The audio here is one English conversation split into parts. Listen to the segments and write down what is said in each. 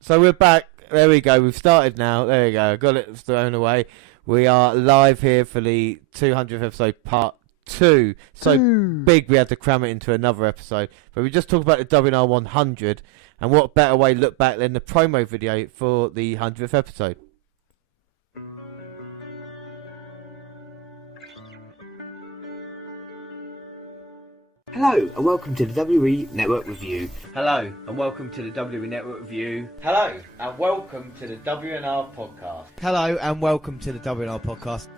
So we're back. There we go. We've started now. There we go. Got it thrown away. We are live here for the 200th episode, part 2. So big we had to cram it into another episode. But we just talked about the WNR200, and what better way to look back than the promo video for the 100th episode. Hello and welcome to the WE Network Review. Hello and welcome to the WE Network Review. Hello and welcome to the WNR podcast. Hello and welcome to the WNR podcast.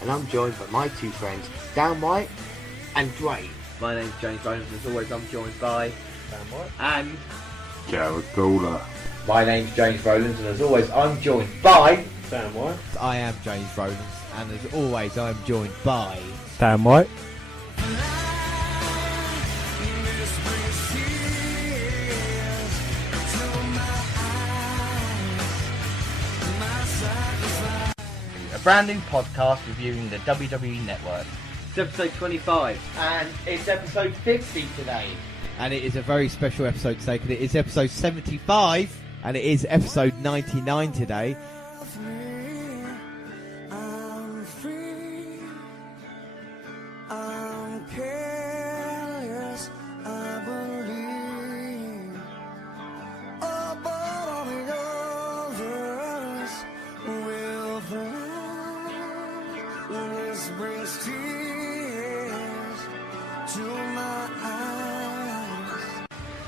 And I'm joined by my two friends, Dan White and Dwayne. My name's James Rowlands, as always I'm joined by Dan White and Jared Gawler. my name's James Rowlands, and as always I'm joined by Dan White. I am James Rowlands, and as always I'm joined by Dan White. A brand new podcast reviewing the WWE Network. It's episode 25 and it's episode 50 today. and it is a very special episode today because it is episode 75 and it is episode 99 today.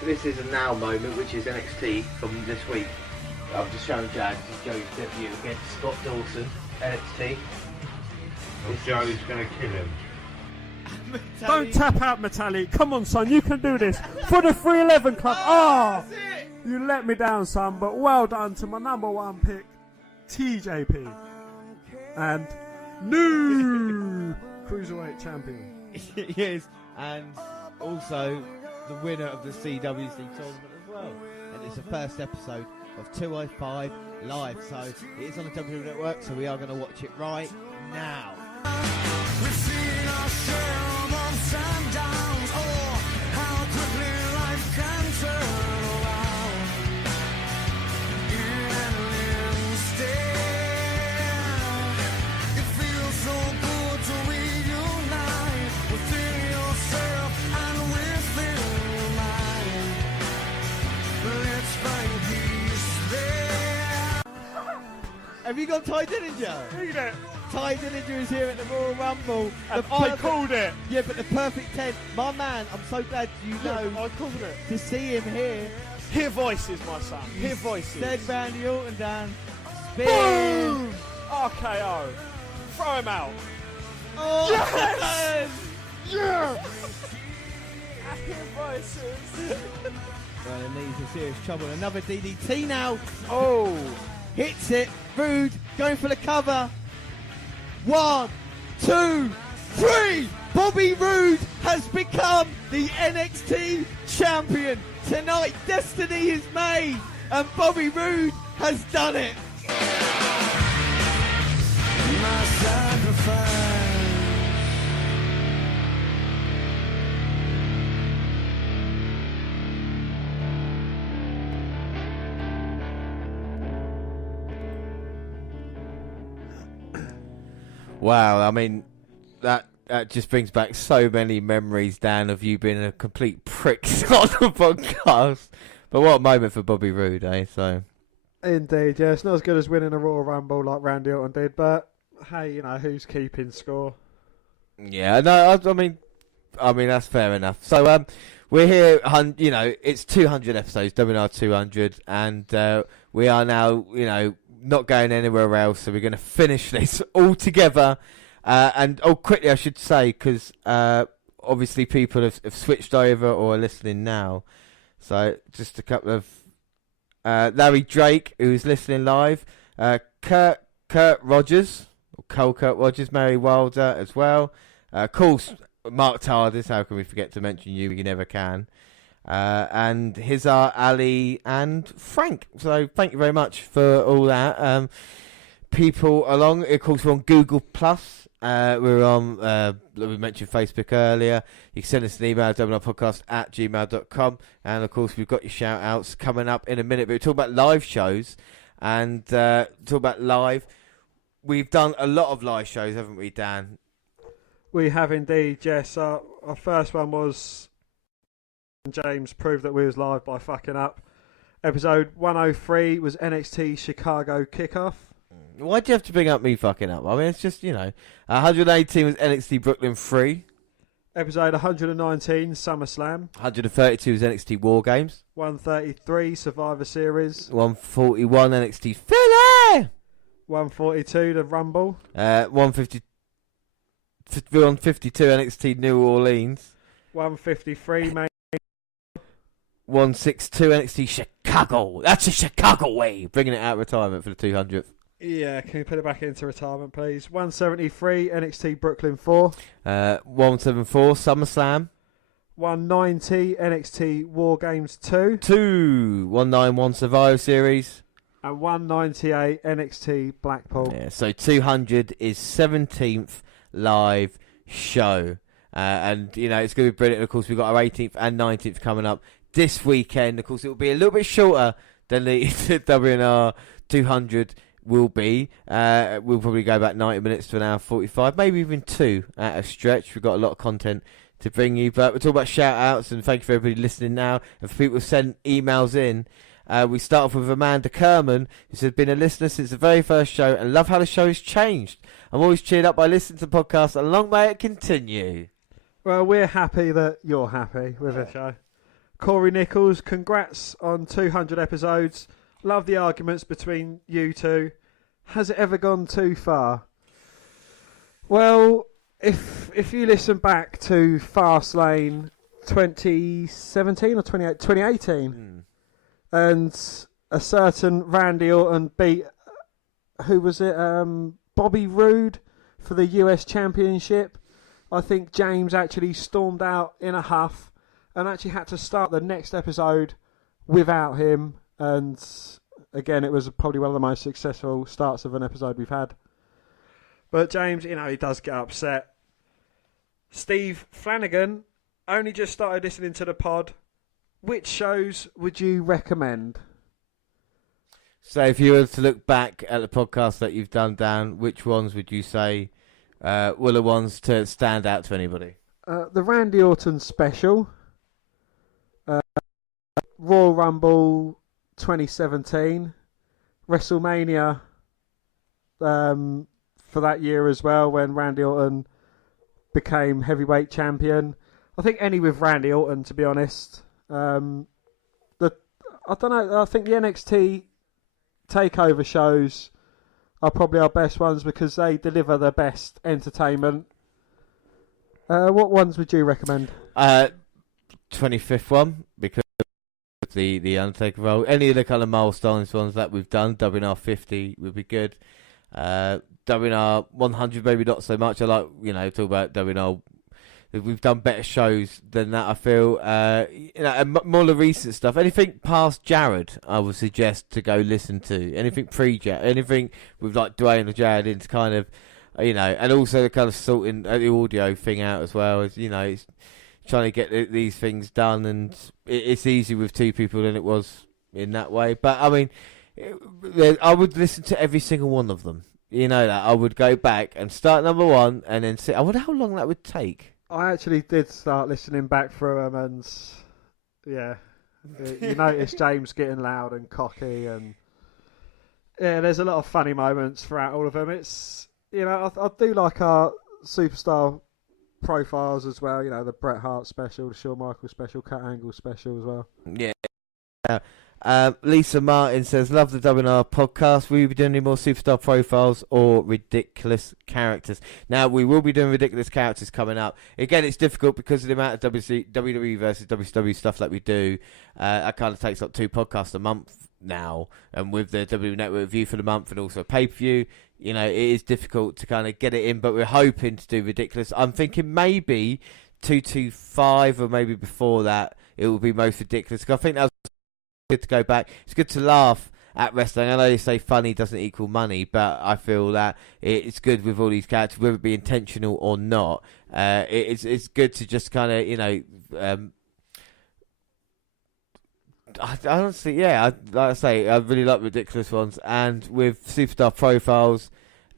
This is a now moment, which is NXT from this week. I've just shown Jags Joey's debut against Scott Dawson, NXT. Joey's going to kill him. Don't tap out, Metallic. Come on, son, you can do this. For the 311 Club. Oh, you let me down, son, but well done to my number one pick, TJP. And new Cruiserweight Champion. Yes, and also the winner of the CWC tournament as well. And it's the first episode of 205 Live, so it is on the WWE Network, so we are going to watch it right now. We've seen our share of ups and downs, oh, how quickly life can turn around. In an instant, it feels so good to reunite within yourself and within your mind. Let's find peace there. Have you got Ty Dillinger? Read it. Ty Dillinger is here at the Royal Rumble. And I called it. Yeah, but the perfect 10. My man, I'm so glad you know I called it. to see him here. Hear voices, my son. Hear voices. Said Randy Orton down. Spin. Boom! RKO. Throw him out. Oh, Yes! Yes! I hear voices. Well, the knees in serious trouble. Another DDT now. Oh. Hits it. Rude. Going for the cover. 1, 2, 3. Bobby Roode has become the NXT champion. Tonight, destiny is made. And Bobby Roode has done it. My sacrifice. Wow, I mean, that just brings back so many memories, Dan, of you being a complete prick on the podcast. But what a moment for Bobby Roode, eh? So, Indeed, yeah. It's not as good as winning a Royal Rumble like Randy Orton did, but hey, you know, who's keeping score? yeah, no, I mean, that's fair enough. So, we're here, you know, it's 200 episodes, WNR200, and we are now, you know, not going anywhere else, so we're going to finish this all together. And quickly I should say, because obviously people have switched over or are listening now, so just a couple of Larry Drake, who's listening live. Kurt Rogers, or Cole Kurt Rogers, Mary Wilder as well. Of course, Mark Tardis, how can we forget to mention you? We never can. And Hizar Ali and Frank. So thank you very much for all that. People along, of course, we're on Google Plus. We're on, we mentioned Facebook earlier. You can send us an email, WNRpodcast@gmail.com. And of course, we've got your shout outs coming up in a minute. But we're talking about live shows and talk about live. We've done a lot of live shows, haven't we, Dan? We have indeed, yes. Our first one was James proved that we was live by fucking up. Episode 103 was NXT Chicago Kickoff. Why'd you have to bring up me fucking up? I mean, it's just, 118 was NXT Brooklyn 3. Episode 119, SummerSlam. 132 was NXT War Games. 133, Survivor Series. 141, NXT Philly. 142, the Rumble. 152, NXT New Orleans. 153, main. 162, NXT Chicago. That's the Chicago way. Bringing it out of retirement for the 200th. Yeah, can you put it back into retirement, please? 173, NXT Brooklyn 4. 174, SummerSlam. 190, NXT War Games 2. 191, Survivor Series. And 198, NXT Blackpool. Yeah, so 200 is 17th live show. And, it's going to be brilliant. Of course, we've got our 18th and 19th coming up this weekend. Of course, it will be a little bit shorter than the WNR 200 will be. We'll probably go about 90 minutes to an hour 45, maybe even 2 at a stretch. We've got a lot of content to bring you, but we're talking about shout outs, and thank you for everybody listening now. And for people who send emails in, we start off with Amanda Kerman, who says, been a listener since the very first show and love how the show has changed. I'm always cheered up by listening to the podcast, and long may it continue. Well, we're happy that you're happy with the show. Corey Nichols, congrats on 200 episodes. Love the arguments between you two. Has it ever gone too far? Well, if you listen back to Fastlane 2017 or 2018, and a certain Randy Orton beat, who was it, Bobby Roode for the US Championship, I think James actually stormed out in a huff and actually had to start the next episode without him, and again, it was probably one of the most successful starts of an episode we've had. But James, he does get upset. Steve Flanagan only just started listening to the pod. Which shows would you recommend? So if you were to look back at the podcast that you've done, Dan, which ones would you say were the ones to stand out to anybody? The Randy Orton special. Royal Rumble 2017, WrestleMania for that year as well, when Randy Orton became heavyweight champion. I think any with Randy Orton, to be honest. I don't know. I think the NXT takeover shows are probably our best ones because they deliver the best entertainment. What ones would you recommend? 25th one, because the Undertaker role. Any of the kind of milestones ones that we've done, WNR 50 would be good. WNR 100 maybe not so much. I like, talk about WNR. We've done better shows than that, I feel. And more of the recent stuff. Anything past Jared, I would suggest to go listen to. Anything pre-Jared, anything with like Dwayne or Jared in to kind of, and also the kind of sorting the audio thing out as well. As it's trying to get these things done, and it's easier with two people than it was in that way. But I mean, I would listen to every single one of them. That I would go back and start number one, and then see. I wonder how long that would take. I actually did start listening back through them, and yeah, you notice James getting loud and cocky, and yeah, there's a lot of funny moments throughout all of them. It's I do like our superstar profiles as well. The Bret Hart special, the Shawn Michaels special, Kurt Angle special as well. Yeah. Lisa Martin says, love the WNR podcast. Will you be doing any more superstar profiles or ridiculous characters? Now, we will be doing ridiculous characters coming up. Again, it's difficult because of the amount of WWE versus WCW stuff that we do. That kind of takes up 2 podcasts a month now, and with the WWE Network review for the month and also pay-per-view, you know, it is difficult to kind of get it in, but we're hoping to do ridiculous. I'm thinking maybe 225, or maybe before that it will be most ridiculous. 'Cause I think that's good to go back. It's good to laugh at wrestling. I know you say funny doesn't equal money, but I feel that it's good with all these characters, whether it be intentional or not. It's good to just kind of, you know, I honestly, yeah, like I say, I really like ridiculous ones. And with superstar profiles,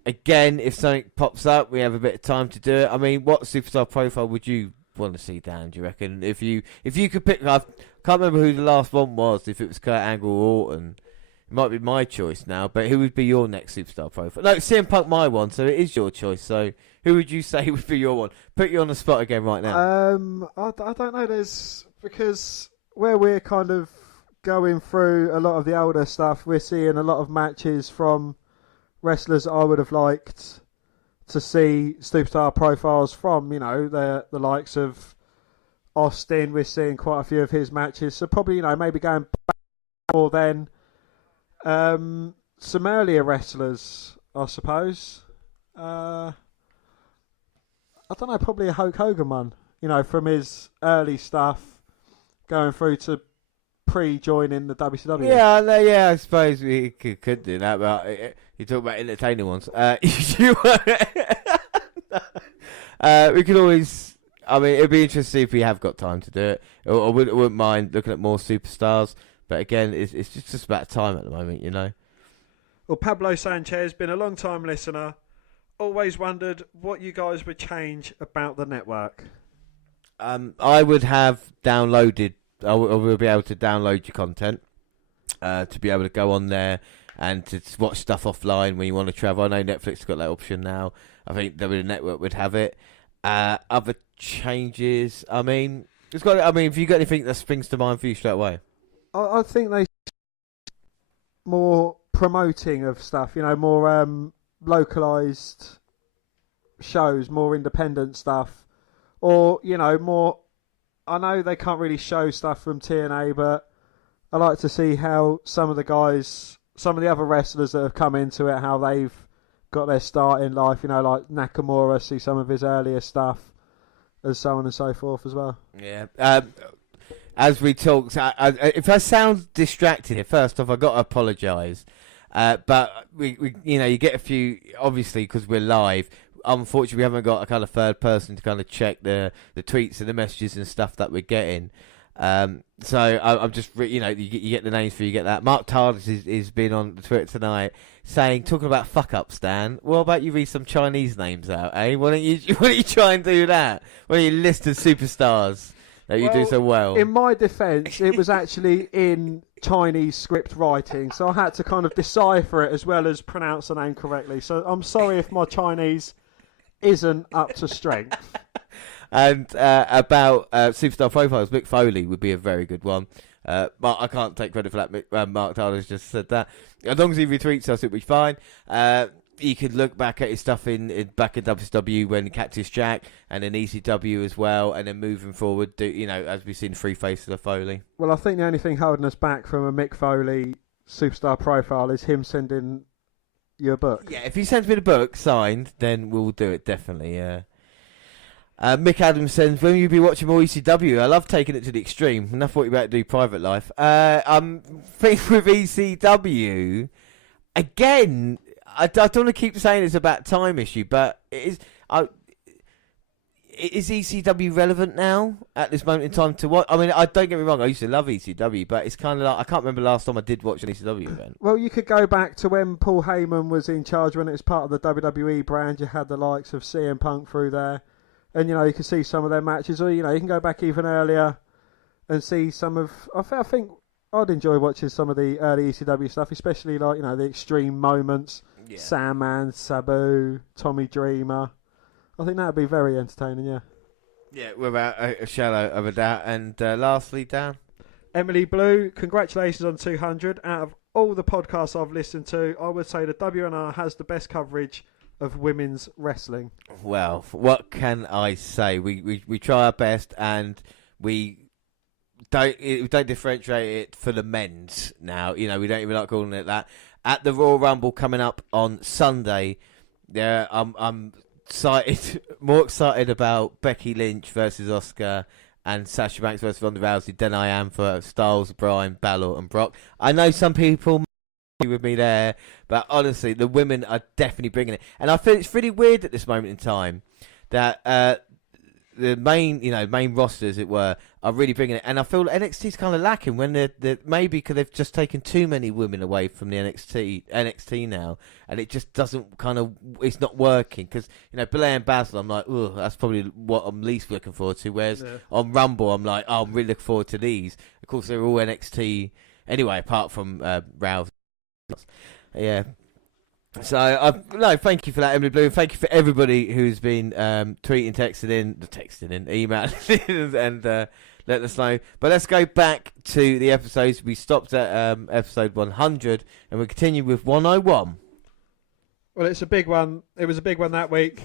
again, if something pops up, we have a bit of time to do it. I mean, what superstar profile would you want to see, Dan? Do you reckon if you could pick? I can't remember who the last one was. If it was Kurt Angle or Orton, it might be my choice now. But who would be your next superstar profile? No, CM Punk, my one. So it is your choice. So who would you say would be your one? Put you on the spot again right now. I don't know. Because where we're kind of going through a lot of the older stuff, we're seeing a lot of matches from wrestlers I would have liked to see superstar profiles from. You know, the likes of Austin. We're seeing quite a few of his matches. So probably, you know, maybe going back or then some earlier wrestlers, I suppose. I don't know, probably a Hulk Hogan one, you know, from his early stuff going through to pre-joining the WCW. Yeah, I suppose we could do that, but you talk about entertaining ones. We could always, I mean, it'd be interesting if we have got time to do it. I wouldn't mind looking at more superstars, but again, it's just about time at the moment, you know. Well, Pablo Sanchez, been a long time listener, always wondered what you guys would change about the network. I would have downloaded. I will be able to download your content to be able to go on there and to watch stuff offline when you want to travel. I know Netflix got that option now. I think the network would have it. Other changes. I mean, it's got. I mean, if you got anything that springs to mind for you straight away, I think they more promoting of stuff. You know, more localized shows, more independent stuff, or you know, more. I know they can't really show stuff from TNA, but I like to see how some of the guys, some of the other wrestlers that have come into it, how they've got their start in life. You know, like Nakamura, see some of his earlier stuff, and so on and so forth as well. Yeah. As we talked, if I sound distracted here, first off, I got to apologise. But we, you know, you get a few, obviously, because we're live. Unfortunately, we haven't got a kind of third person to kind of check the tweets and the messages and stuff that we're getting. So I'm just, you know, you get the names for you get that. Mark Tardis is been on Twitter tonight saying, talking about fuck ups, Dan. What about you read some Chinese names out, eh? Why don't you try and do that? Why don't you list the superstars that you do so well? In my defence, it was actually in Chinese script writing, so I had to kind of decipher it as well as pronounce the name correctly. So I'm sorry if my Chinese isn't up to strength. And about superstar profiles, Mick Foley would be a very good one. But I can't take credit for that. Mark Tyler's just said that. As long as he retweets us, it'll be fine. You could look back at his stuff back in WCW when Cactus Jack, and then ECW as well, and then moving forward, you know, as we've seen Free Faces of Foley. Well, I think the only thing holding us back from a Mick Foley superstar profile is him sending you a book. Yeah, if he sends me the book signed, then we'll do it, definitely, yeah. Mick Adams sends, when will you be watching more ECW? I love taking it to the extreme. Enough what you're about to do private life. I'm thinking with ECW, again, I don't want to keep saying it's about time issue, but it is. Is ECW relevant now at this moment in time to watch? I mean, don't get me wrong, I used to love ECW, but it's kind of like, I can't remember the last time I did watch an ECW event. Well, you could go back to when Paul Heyman was in charge, when it was part of the WWE brand. You had the likes of CM Punk through there, and you know, you could see some of their matches, or you know, you can go back even earlier and see some of. I think I'd enjoy watching some of the early ECW stuff, especially like, you know, the Extreme Moments, yeah. Sandman, Sabu, Tommy Dreamer. I think that would be very entertaining, yeah. Yeah, without a shadow of a doubt. And lastly, Dan? Emily Blue, congratulations on 200. Out of all the podcasts I've listened to, I would say the WNR has the best coverage of women's wrestling. Well, what can I say? We try our best, and we don't differentiate it for the men's now. You know, we don't even like calling it that. At the Royal Rumble coming up on Sunday, I'm more excited about Becky Lynch versus Asuka and Sasha Banks versus Ronda Rousey than I am for Styles, Bryan, Balor, and Brock. I know some people with me there, but honestly, the women are definitely bringing it, and I feel it's really weird at this moment in time that the main roster, as it were, are really bringing it, and I feel NXT's kind of lacking when they're maybe because they've just taken too many women away from the NXT now, and it just doesn't it's not working because Belair and Basil, I'm like, oh, that's probably what I'm least looking forward to. Whereas on Rumble, I'm like, oh, I'm really looking forward to these. Of course, they're all NXT anyway, apart from Rousey. Yeah. So, thank you for that, Emily Blue. Thank you for everybody who's been tweeting, texting in, emailing, and let us know. But let's go back to the episodes. We stopped at episode 100, and we continue with 101. Well, it's a big one. It was a big one that week.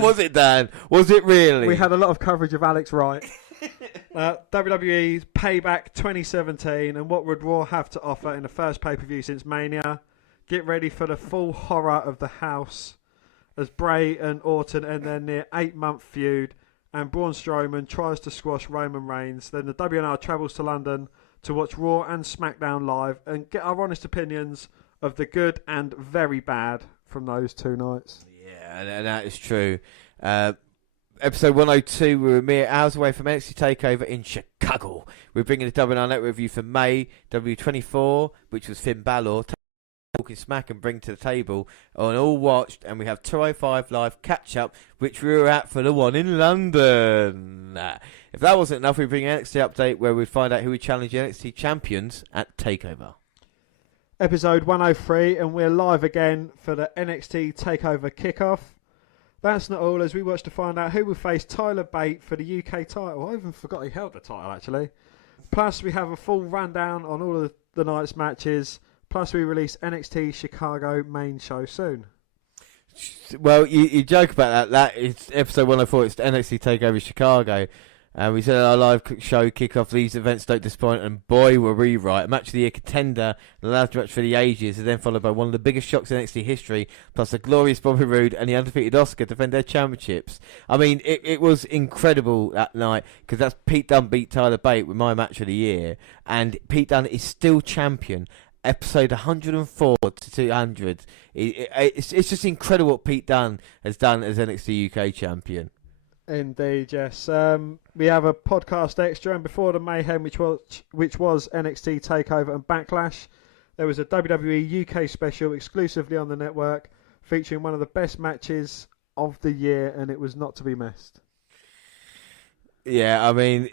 Was it, Dan? Was it really? We had a lot of coverage of Alex Wright. WWE's Payback 2017, and what would Raw have to offer in the first pay-per-view since Mania? Get ready for the full horror of the house as Bray and Orton end their near 8-month feud, and Braun Strowman tries to squash Roman Reigns. Then the WNR travels to London to watch Raw and SmackDown live and get our honest opinions of the good and very bad from those two nights. Yeah, and that is true. Episode 102, we were mere hours away from NXT TakeOver in Chicago. We're bringing the WNR Network review for May, W24, which was Finn Balor, talking smack and bring to the table on All Watched, and we have 205 Live catch-up, which we were at for the one in London. If that wasn't enough, we bring an NXT update where we find out who would challenge the NXT champions at TakeOver. Episode 103, and we're live again for the NXT TakeOver kickoff. That's not all, as we watch to find out who will face Tyler Bate for the UK title. I even forgot he held the title, actually. Plus, we have a full rundown on all of the night's matches. Plus, we release NXT Chicago main show soon. Well, you joke about that. That is episode 104. It's NXT TakeOver Chicago. And we said our live show kick-off, these events don't disappoint, and boy were we right. A match of the year contender, the last match for the ages, and then followed by one of the biggest shocks in NXT history, plus the glorious Bobby Roode and the undefeated Asuka defend their championships. I mean, it was incredible that night, because that's Pete Dunne beat Tyler Bate with my match of the year, and Pete Dunne is still champion. Episode 104 to 200. It's just incredible what Pete Dunne has done as NXT UK champion. Indeed, yes. We have a podcast extra, and before the mayhem, which was NXT TakeOver and Backlash, there was a WWE UK special exclusively on the network, featuring one of the best matches of the year, and it was not to be missed. Yeah, I mean,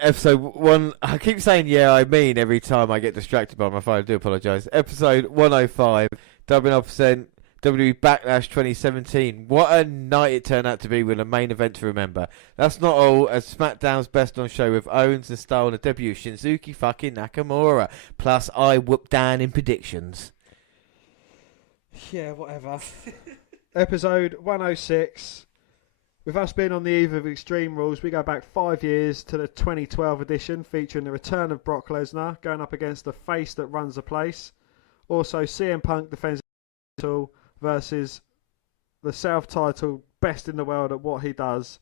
episode 1, I keep saying every time I get distracted by my phone. I do apologise. Episode 105, 99%. WWE Backlash 2017. What a night it turned out to be with a main event to remember. That's not all, as SmackDown's best on show with Owens and Style and the debut of Shinsuke fucking Nakamura. Plus, I whooped down in predictions. Yeah, whatever. Episode 106. With us being on the eve of Extreme Rules, we go back 5 years to the 2012 edition, featuring the return of Brock Lesnar, going up against the face that runs the place. Also, CM Punk defends the title versus the self-titled best in the world at what he does.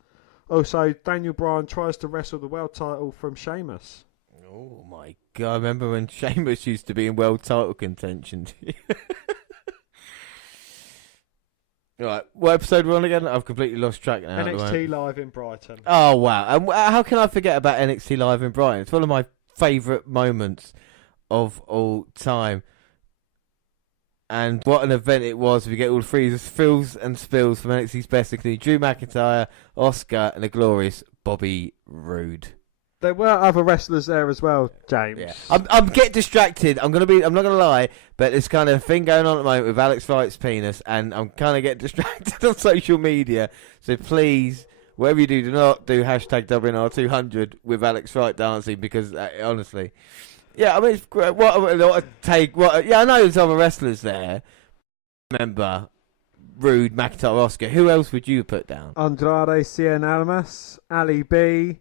Also, Daniel Bryan tries to wrestle the world title from Sheamus. Oh my god, I remember when Sheamus used to be in world title contention. Right, what episode we're on again? I've completely lost track now. NXT Live in Brighton. Oh wow, and how can I forget about NXT Live in Brighton? It's one of my favourite moments of all time. And what an event it was. We get all the thrills and spills from NXT's best, including Drew McIntyre, Asuka, and the glorious Bobby Roode. There were other wrestlers there as well, James. Yeah. I'm getting distracted. I'm not gonna lie, but there's kind of a thing going on at the moment with Alex Wright's penis, and I'm kind of getting distracted on social media. So please, whatever you do not do hashtag WNR200 with Alex Wright dancing, because honestly. Yeah, I mean, it's great. Yeah, I know there's other wrestlers there. Remember, Roode, McIntyre, Asuka. Who else would you put down? Andrade Cien Almas, Ali B.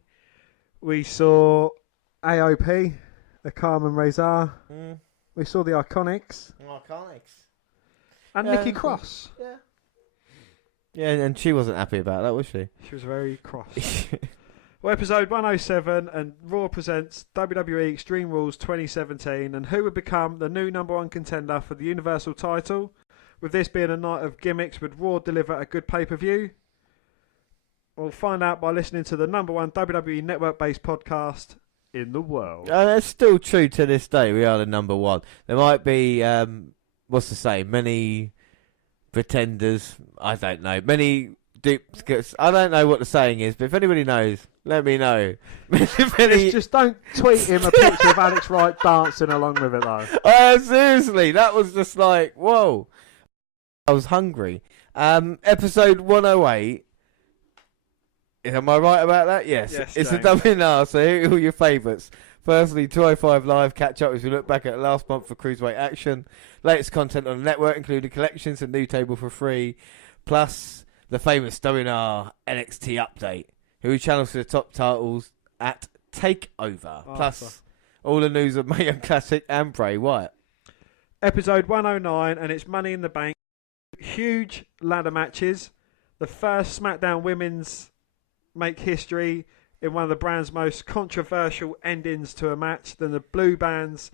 We saw AOP, the Carmen Razor. We saw the Iconics. Iconics. And Nikki Cross. Yeah. Yeah, and she wasn't happy about that, was she? She was very cross. Well, episode 107, and Raw presents WWE Extreme Rules 2017, and who would become the new number one contender for the Universal title? With this being a night of gimmicks, would Raw deliver a good pay-per-view? We'll find out by listening to the number one WWE network-based podcast in the world. That's still true to this day. We are the number one. There might be, what's to say, many pretenders. I don't know. Many duplicates. I don't know what the saying is, but if anybody knows, let me know. Just don't tweet him a picture of Alex Wright dancing along with it, though. Seriously, that was just like, whoa. I was hungry. Episode 108. Am I right about that? Yes. It's a WNR, so here are all your favourites. Firstly, 205 Live catch-up as we look back at last month for Cruiserweight action. Latest content on the network, including collections and new table for free. Plus, the famous WNR NXT update. Who channels for the top titles at TakeOver. Plus, all the news of Mae Young Classic and Bray Wyatt. Episode 109, and it's Money in the Bank. Huge ladder matches. The first SmackDown Women's make history in one of the brand's most controversial endings to a match. Then the Blue Brand's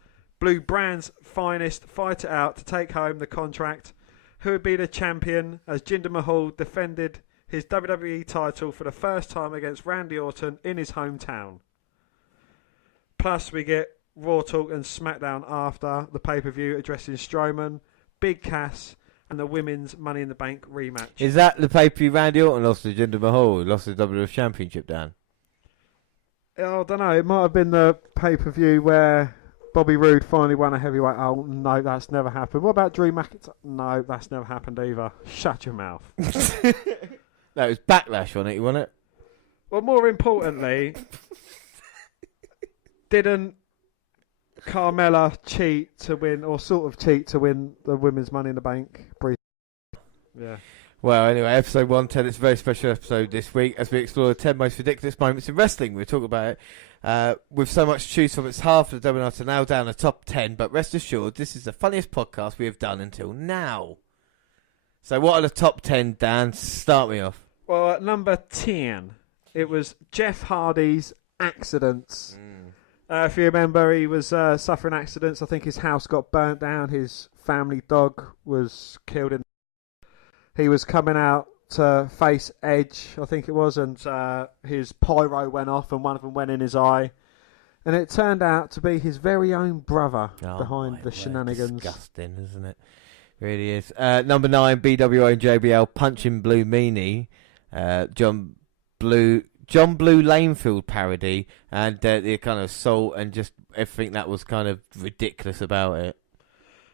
finest fight it out to take home the contract. Who would be the champion as Jinder Mahal defended his WWE title for the first time against Randy Orton in his hometown. Plus we get Raw Talk and SmackDown after the pay-per-view addressing Strowman, Big Cass and the Women's Money in the Bank rematch. Is that the pay-per-view Randy Orton lost to Jinder Mahal, who lost the WWF Championship, Dan? I don't know. It might have been the pay-per-view where Bobby Roode finally won a heavyweight. Oh, no, that's never happened. What about Drew McIntyre? No, that's never happened either. Shut your mouth. No, it was Backlash on it, you want it? Well, more importantly, didn't Carmella cheat to win, or sort of cheat to win the Women's Money in the Bank? Yeah. Well, anyway, episode 110, it's a very special episode this week as we explore the 10 most ridiculous moments in wrestling. We'll talk about it. With so much to choose from, it's hard for the WNR to nail down the top 10, but rest assured, this is the funniest podcast we have done until now. So what are the top 10, Dan? Start me off. Well, at number 10, it was Jeff Hardy's accidents. If you remember, he was suffering accidents. I think his house got burnt down. His family dog was killed. He was coming out to face Edge, I think it was, and his pyro went off and one of them went in his eye. And it turned out to be his very own brother behind the shenanigans. Disgusting, isn't it? Really is. Number 9, BWO and JBL punching Blue Meanie. John Blue Lanefield parody, and the kind of salt and just everything that was kind of ridiculous about it.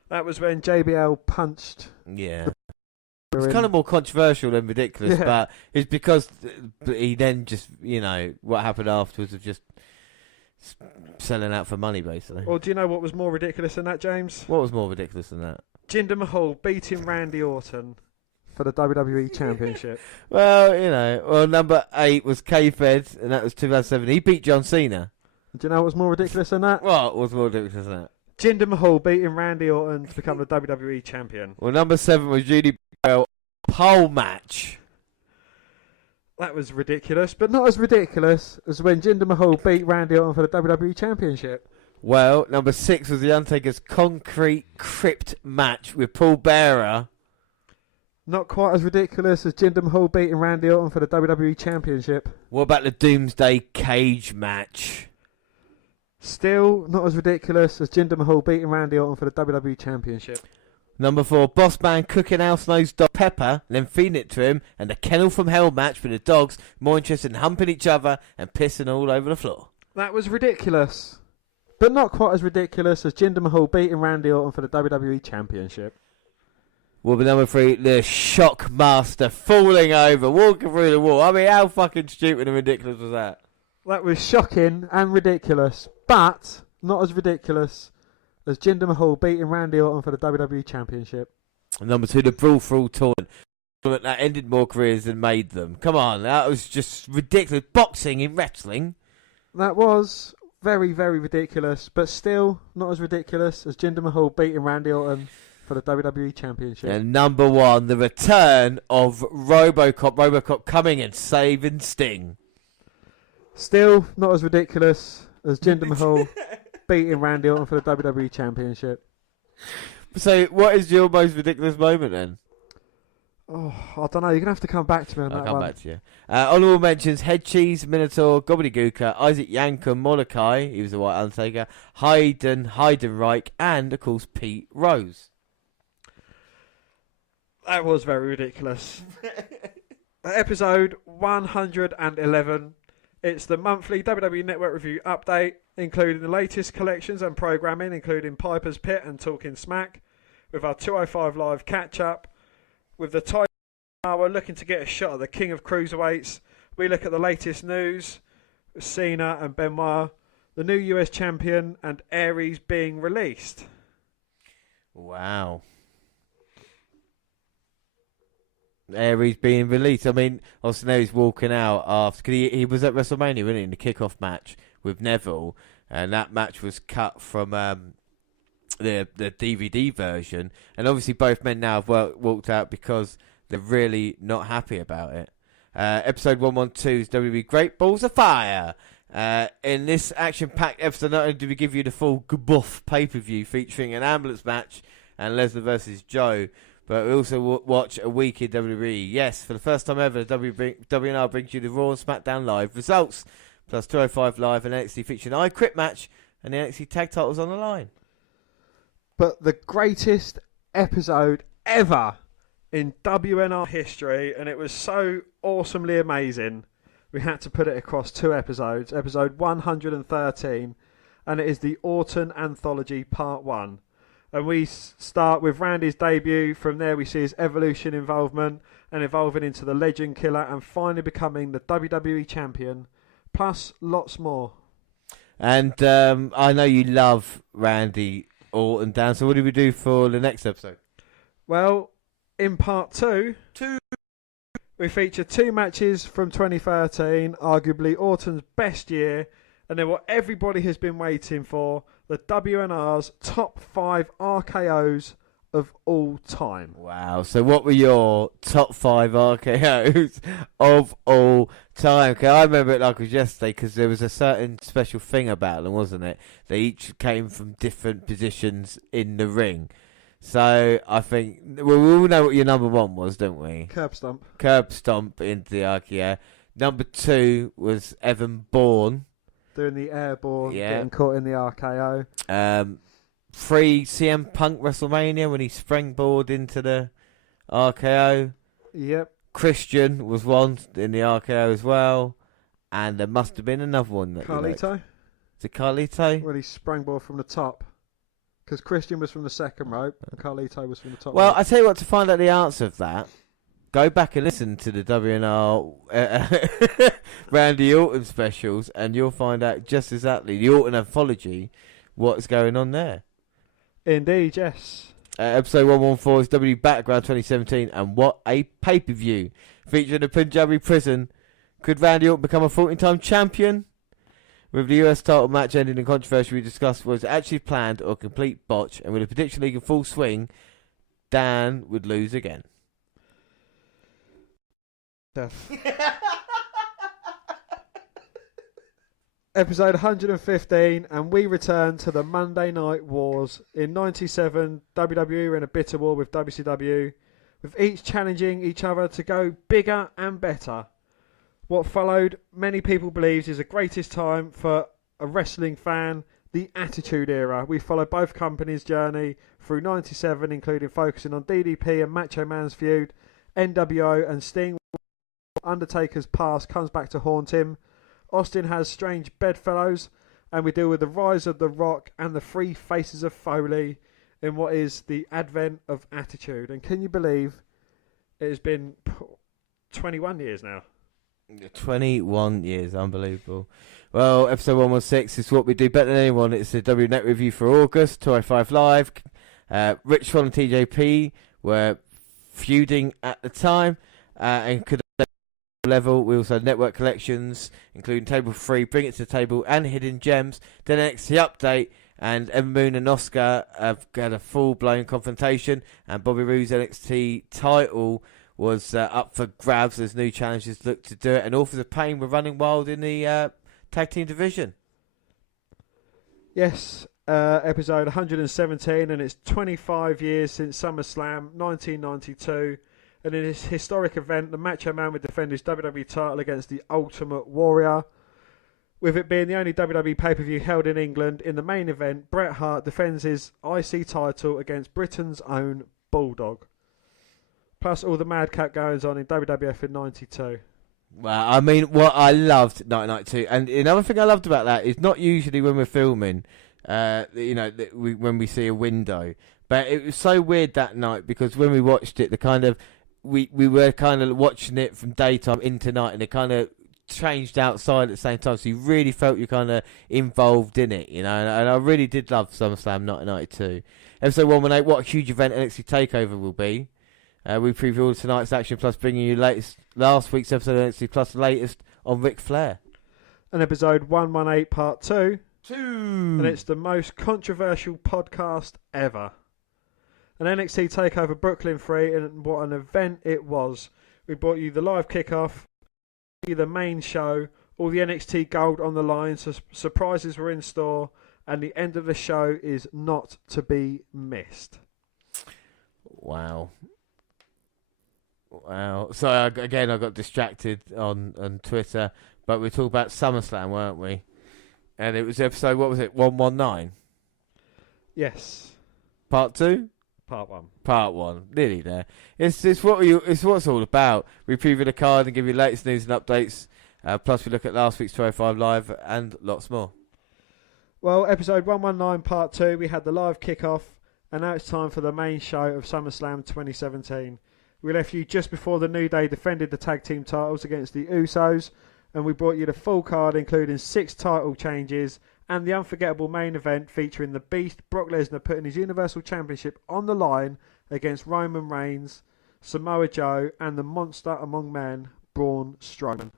That was when JBL punched. Yeah. It's kind of more controversial than ridiculous, but it's because he then just, what happened afterwards of just selling out for money, basically. Well, do you know what was more ridiculous than that, James? What was more ridiculous than that? Jinder Mahal beating Randy Orton for the WWE Championship. Well, number 8 was K-Fed, and that was 2007. He beat John Cena. Do you know what's more ridiculous than that? What was more ridiculous than that? Jinder Mahal beating Randy Orton to become the WWE Champion. Well, number 7 was Judy Bell pole match. That was ridiculous, but not as ridiculous as when Jinder Mahal beat Randy Orton for the WWE Championship. Well, number 6 was The Undertaker's concrete crypt match with Paul Bearer. Not quite as ridiculous as Jinder Mahal beating Randy Orton for the WWE Championship. What about the Doomsday Cage match? Still not as ridiculous as Jinder Mahal beating Randy Orton for the WWE Championship. Number 4, Boss Man cooking house-nosed dog Pepper, then feeding it to him, and the Kennel from Hell match with the dogs more interested in humping each other and pissing all over the floor. That was ridiculous, but not quite as ridiculous as Jinder Mahal beating Randy Orton for the WWE Championship. Will be number 3, the Shockmaster falling over, walking through the wall. I mean, how fucking stupid and ridiculous was that? That was shocking and ridiculous, but not as ridiculous as Jinder Mahal beating Randy Orton for the WWE Championship. Number 2, the Brawl for All tournament. That ended more careers than made them. Come on, that was just ridiculous. Boxing in wrestling. That was very, very ridiculous, but still not as ridiculous as Jinder Mahal beating Randy Orton for the WWE Championship. And number one, the return of RoboCop. RoboCop coming and saving Sting. Still not as ridiculous as Jinder Mahal beating Randy Orton for the WWE Championship. So, what is your most ridiculous moment then? Oh, I don't know. You're going to have to come back to me on I'll that come one. back to you. Honourable mentions: Head Cheese, Minotaur, Gobbledygooker, Isaac Yankem, Molokai, he was the White Undertaker, Heidenreich, and of course Pete Rose. That was very ridiculous. Episode 111. It's the monthly WWE Network Review update, including the latest collections and programming, including Piper's Pit and Talking Smack, with our 205 Live catch-up. With the title hour looking to get a shot at the King of Cruiserweights, we look at the latest news, Cena and Benoit, the new US champion, and Aries being released. Wow. Aries being released. I mean, obviously now he's walking out after, cause he was at WrestleMania, wasn't he, in the kickoff match with Neville, and that match was cut from the DVD version, and obviously both men now have walked out because they're really not happy about it. Episode 112 is WWE Great Balls of Fire. In this action-packed episode, not only do we give you the full Gabuff pay-per-view featuring an ambulance match and Lesnar versus Joe, but we also watch a week in WWE. Yes, for the first time ever, WNR brings you the Raw and SmackDown Live results, plus 205 Live and NXT featuring an I Quit match, and the NXT tag titles on the line. But the greatest episode ever in WNR history, and it was so awesomely amazing, we had to put it across 2 episodes. Episode 113, and it is the Orton Anthology Part 1. And we start with Randy's debut. From there we see his evolution involvement and evolving into the Legend Killer and finally becoming the WWE Champion, plus lots more. And I know you love Randy Orton, Dan, so what do we do for the next episode? Well, in part 2, we feature 2 matches from 2013, arguably Orton's best year, and then what everybody has been waiting for, the WNR's top 5 RKOs of all time. Wow, so what were your top 5 RKOs of all time? Okay, I remember it like it was yesterday because there was a certain special thing about them, wasn't it? They each came from different positions in the ring. So I think, well, we all know what your number 1 was, don't we? Curb stomp. Curb stomp into the RKO. Number 2 was Evan Bourne. Doing the airborne, Yeah. getting caught in the RKO. 3 CM Punk WrestleMania when he springboarded into the RKO. Yep. Christian was one in the RKO as well. And there must have been another one. That Carlito. Is it Carlito? When he sprangboard from the top. Because Christian was from the second rope and Carlito was from the top Well, rope. I tell you what, to find out the answer of that, go back and listen to the WNR Randy Orton specials, and you'll find out just exactly the Orton anthology, what's going on there. Indeed, yes. Episode 114 is W Battleground 2017, and what a pay-per-view. Featuring a Punjabi prison. Could Randy Orton become a 14-time champion? With the US title match ending in controversy, we discussed was it actually planned or a complete botch, and with a prediction league in full swing, Dan would lose again. Episode 115, and we return to the Monday Night Wars. In 97, WWE were in a bitter war with WCW, with each challenging each other to go bigger and better. What followed, many people believe, is the greatest time for a wrestling fan, the Attitude Era. We follow both companies' journey through 97, including focusing on DDP and Macho Man's feud, NWO and Sting. Undertaker's past comes back to haunt him. Austin has strange bedfellows, and we deal with the rise of The Rock and the 3 faces of Foley in what is the advent of Attitude. And can you believe it has been 21 years now? 21 years, unbelievable. Well, episode 116 is what we do better than anyone. It's the W Net review for August, 205 Live. Rich Swann and TJP were feuding at the time, and could level. We also had network collections, including Table 3, Bring It to the Table, and Hidden Gems. Then NXT Update, and Ember Moon and Asuka have had a full-blown confrontation, and Bobby Roode's NXT title was up for grabs as new challengers looked to do it, and Authors of Pain were running wild in the tag team division. Yes, episode 117, and it's 25 years since SummerSlam 1992. And in this historic event, the Macho Man would defend his WWE title against the Ultimate Warrior. With it being the only WWE pay-per-view held in England, in the main event, Bret Hart defends his IC title against Britain's own Bulldog. Plus all the madcap goings on in WWF in 92. Well, I mean, what I loved 1992, and another thing I loved about that is not usually when we're filming, when we see a window, but it was so weird that night because when we watched it, the kind of we were kind of watching it from daytime into night, and it kind of changed outside at the same time, so you really felt you're kind of involved in it, and I really did love SummerSlam 1992. Episode 118, what a huge event NXT TakeOver will be. We preview all tonight's action, plus bringing you last week's episode of NXT, plus the latest on Ric Flair. And episode 118 part 2. And it's the most controversial podcast ever. An NXT TakeOver Brooklyn 3, and what an event it was. We brought you the live kickoff, the main show, all the NXT gold on the line, so surprises were in store, and the end of the show is not to be missed. Wow. So again, I got distracted on Twitter, but we talked about SummerSlam, weren't we? And it was episode, what was it, 119? Yes. Part 2? Part 1, nearly there. It's what it's what it's all about. We preview the card and give you latest news and updates. Plus, we look at last week's 205 Live and lots more. Well, episode 119, part 2, we had the live kickoff, and now it's time for the main show of SummerSlam 2017. We left you just before the New Day defended the tag team titles against the Usos, and we brought you the full card, including 6 title changes and the unforgettable main event featuring the Beast Brock Lesnar putting his Universal Championship on the line against Roman Reigns, Samoa Joe, and the monster among men, Braun Strowman.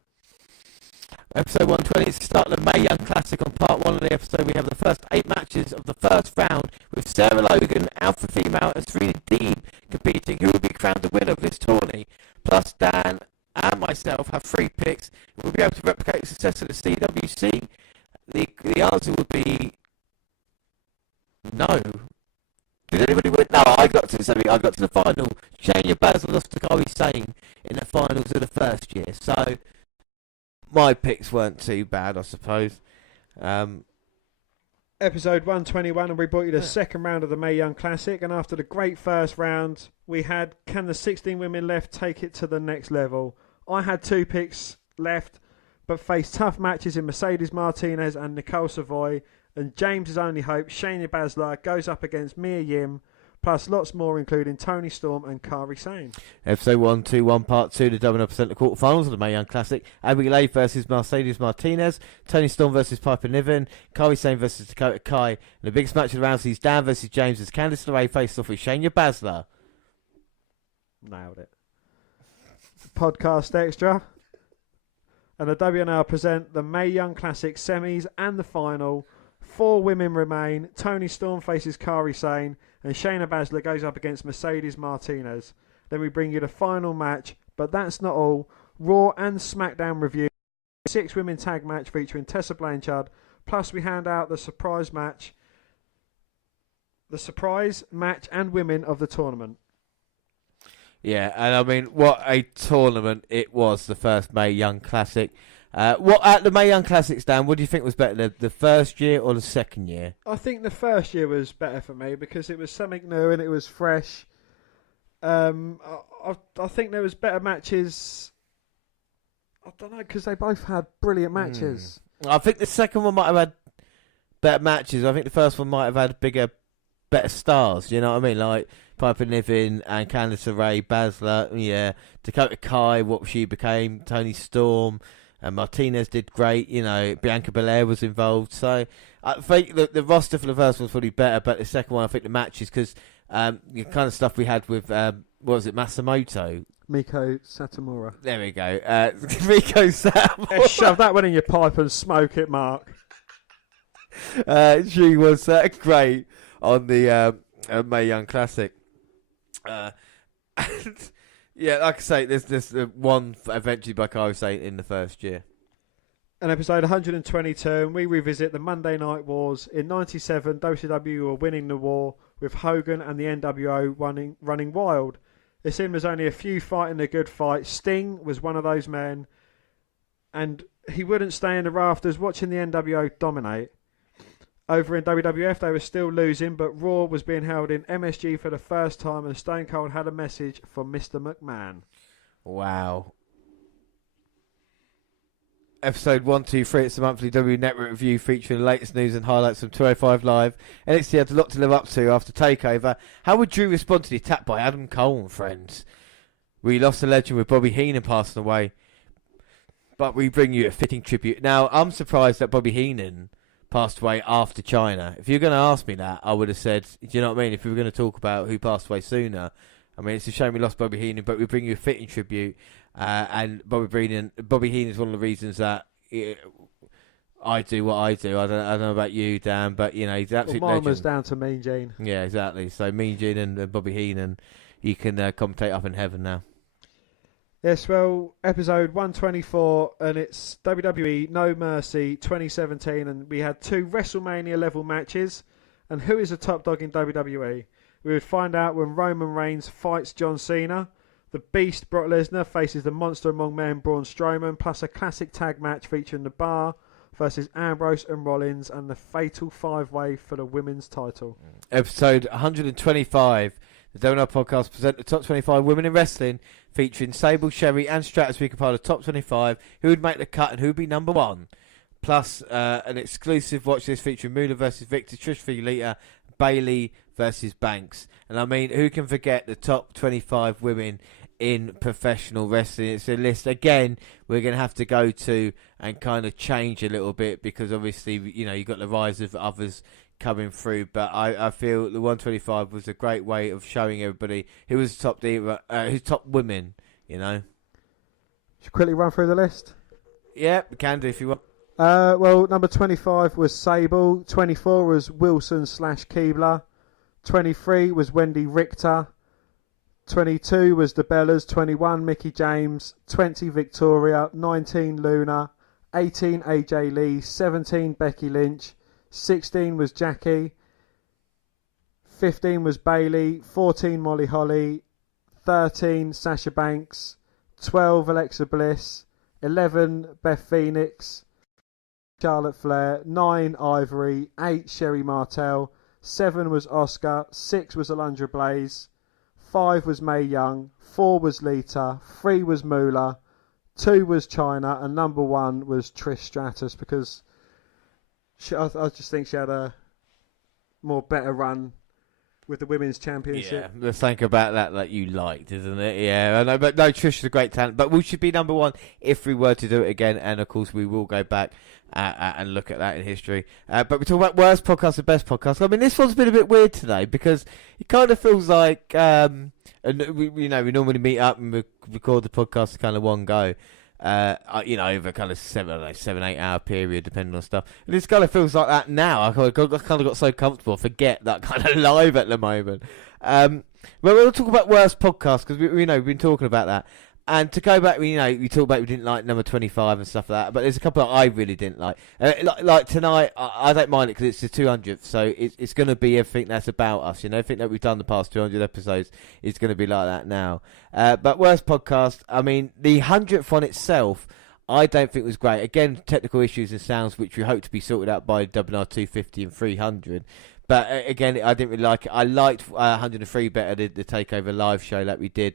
Episode 120 is the start of the Mae Young Classic. On part 1 of the episode, we have the first 8 matches of the first round with Sarah Logan, Alpha Female, and Serena Deeb competing. Who will be crowned the winner of this tourney? Plus, Dan and myself have 3 picks. Will we be able to replicate the success of the CWC? The answer would be no. Did anybody win? No, I got to the final. Shayna Baszler lost to Kairi Sane in the finals of the first year. So my picks weren't too bad, I suppose. Episode 121, and we brought you the second round of the Mae Young Classic. And after the great first round, we had, can the 16 women left take it to the next level? I had 2 picks left, but faced tough matches in Mercedes Martinez and Nicole Savoy. And James's only hope, Shayna Baszler, goes up against Mia Yim, plus lots more, including Toni Storm and Kairi Sane. Episode 121, part 2, the WNR200 the quarterfinals of the Mae Young Classic. Abigail versus Mercedes Martinez, Toni Storm versus Piper Niven, Kairi Sane versus Dakota Kai. And the biggest match of the round sees Dan versus James as Candice LeRae faced off with Shayna Baszler. Nailed it. Podcast extra. And the WNR present the Mae Young Classic semis and the final. 4 women remain. Toni Storm faces Kairi Sane, and Shayna Baszler goes up against Mercedes Martinez. Then we bring you the final match, but that's not all. Raw and SmackDown review. 6 women tag match featuring Tessa Blanchard. Plus we hand out the surprise match. The surprise match and women of the tournament. Yeah, and I mean, what a tournament it was, the first Mae Young Classic. What at the Mae Young Classics, Dan, what do you think was better, the first year or the second year? I think the first year was better for me because it was something new and it was fresh. I think there was better matches. I don't know, because they both had brilliant matches. I think the second one might have had better matches. I think the first one might have had better stars, you know what I mean? Like Piper Niven and Candice LeRae, Baszler, yeah, Dakota Kai, what she became, Toni Storm, and Martinez did great, you know, Bianca Belair was involved. So I think the roster for the first one was probably better, but the second one, I think the matches, because the kind of stuff we had with, what was it, Masamoto Miko Satomura. There we go. Miko Satomura. Shove that one in your pipe and smoke it, Mark. She was great on the Mae Young Classic. Yeah, like I say, there's one eventually, like I was saying, in the first year. And episode 122, and we revisit the Monday Night Wars. In 97, WCW were winning the war, with Hogan and the NWO running wild. It seemed there's only a few fighting a good fight. Sting was one of those men, and he wouldn't stay in the rafters watching the NWO dominate. Over in WWF, they were still losing, but Raw was being held in MSG for the first time, and Stone Cold had a message for Mr. McMahon. Wow. Episode 123, it's the monthly W Network review featuring the latest news and highlights from 205 Live. NXT had a lot to live up to after TakeOver. How would Drew respond to the attack by Adam Cole and friends? We lost a legend with Bobby Heenan passing away, but we bring you a fitting tribute. Now, I'm surprised that Bobby Heenan passed away after China. If you're going to ask me that, I would have said, do you know what I mean? If we were going to talk about who passed away sooner, I mean, it's a shame we lost Bobby Heenan, but we bring you a fitting tribute. And Bobby Heenan is one of the reasons that I do what I do. I don't know about you, Dan, but you know he's absolutely. Well, mine was down to Mean Gene. Yeah, exactly. So Mean Gene and Bobby Heenan, you can commentate up in heaven now. Yes, well, episode 124, and it's WWE No Mercy 2017, and we had 2 WrestleMania level matches. And who is the top dog in WWE? We would find out when Roman Reigns fights John Cena. The Beast Brock Lesnar faces the Monster Among Men Braun Strowman, plus a classic tag match featuring The Bar versus Ambrose and Rollins, and the Fatal 5-Way for the women's title. Episode 125, the WNR podcast present the top 25 women in wrestling, featuring Sable, Sherry and Stratus. We compile the top 25, who would make the cut and who would be number 1. Plus an exclusive watch list featuring Moolah versus Victor, Trish v. Lita, Bayley versus Banks. And I mean, who can forget the top 25 women in professional wrestling? It's a list, again, we're going to have to go to and kind of change a little bit because obviously, you know, you've got the rise of others coming through. But I feel the 125 was a great way of showing everybody who was top diva, who's top women, you know. Should we quickly run through the list? Yeah, we can do if you want. Well, number 25 was Sable. 24 was Wilson/Keebler. 23 was Wendy Richter. 22 was the Bellas. 21 Mickey James. 20 Victoria. 19 Luna. 18 AJ Lee. 17 Becky Lynch. 16 was Jackie. 15 was Bayley. 14 Molly Holly. 13 Sasha Banks. 12 Alexa Bliss. 11 Beth Phoenix. Charlotte Flair. 9 Ivory. 8 Sherry Martel. 7 was Oscar. 6 was Alundra Blaze. 5 was Mae Young. 4 was Lita. 3 was Moolah. 2 was China. And number 1 was Trish Stratus, because I just think she had a more better run with the women's championship. Yeah, let's think about that you liked, isn't it? Yeah, I know, but no, Trish is a great talent. But we should be number 1 if we were to do it again. And of course, we will go back and look at that in history. But we talk about worst podcast and best podcast. I mean, this one's been a bit weird today because it kind of feels like, and we normally meet up and we record the podcast kind of one go. Over kind of 7-8 hour period, depending on stuff. And this kind of feels like that now. I kind of got so comfortable, I forget that kind of live at the moment. But we'll talk about worst podcast because we've been talking about that. And to go back, we talked about we didn't like number 25 and stuff like that, but there's a couple that I really didn't like. Like tonight, I don't mind it because it's the 200th, so it's going to be everything that's about us. Everything that we've done the past 200 episodes is going to be like that now. But worst podcast, I mean, the 100th one itself, I don't think was great. Again, technical issues and sounds which we hope to be sorted out by WNR250 and 300. But again, I didn't really like it. I liked 103 better, the Takeover live show that we did.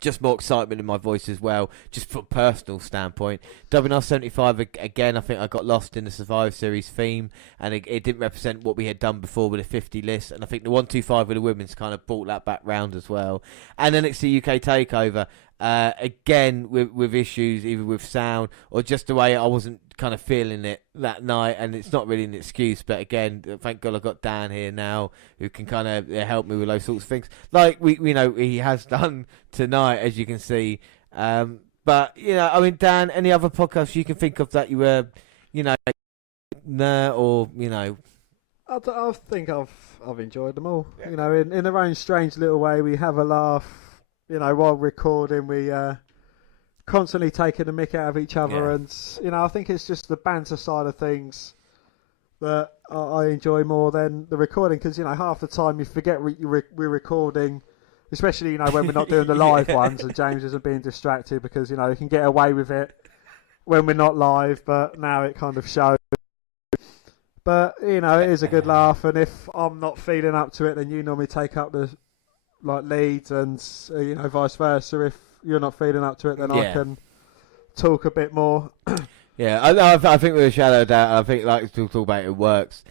Just more excitement in my voice as well, just from a personal standpoint. WNR 75, again, I think I got lost in the Survivor Series theme, and it didn't represent what we had done before with a 50 list, and I think the 125 with the women's kind of brought that back round as well. And then it's the UK Takeover, again, with issues, either with sound, or just the way I wasn't kind of feeling it that night, and it's not really an excuse. But again, thank God I got Dan here now, who can kind of help me with those sorts of things, like we know he has done tonight, as you can see. But I mean, Dan, any other podcasts you can think of that you were, or I think I've enjoyed them all. Yeah. In their own strange little way, we have a laugh. While recording, we constantly taking the mick out of each other, and I think it's just the banter side of things that I enjoy more than the recording, because half the time you forget we're recording, especially when we're not doing the live ones, and James isn't being distracted because he can get away with it when we're not live, but now it kind of shows. But it is a good laugh, and if I'm not feeling up to it, then you normally take up the leads, and vice versa. If you're not feeling up to it, then I can talk a bit more. Yeah, I think with a shadow of doubt, I think to talk about it works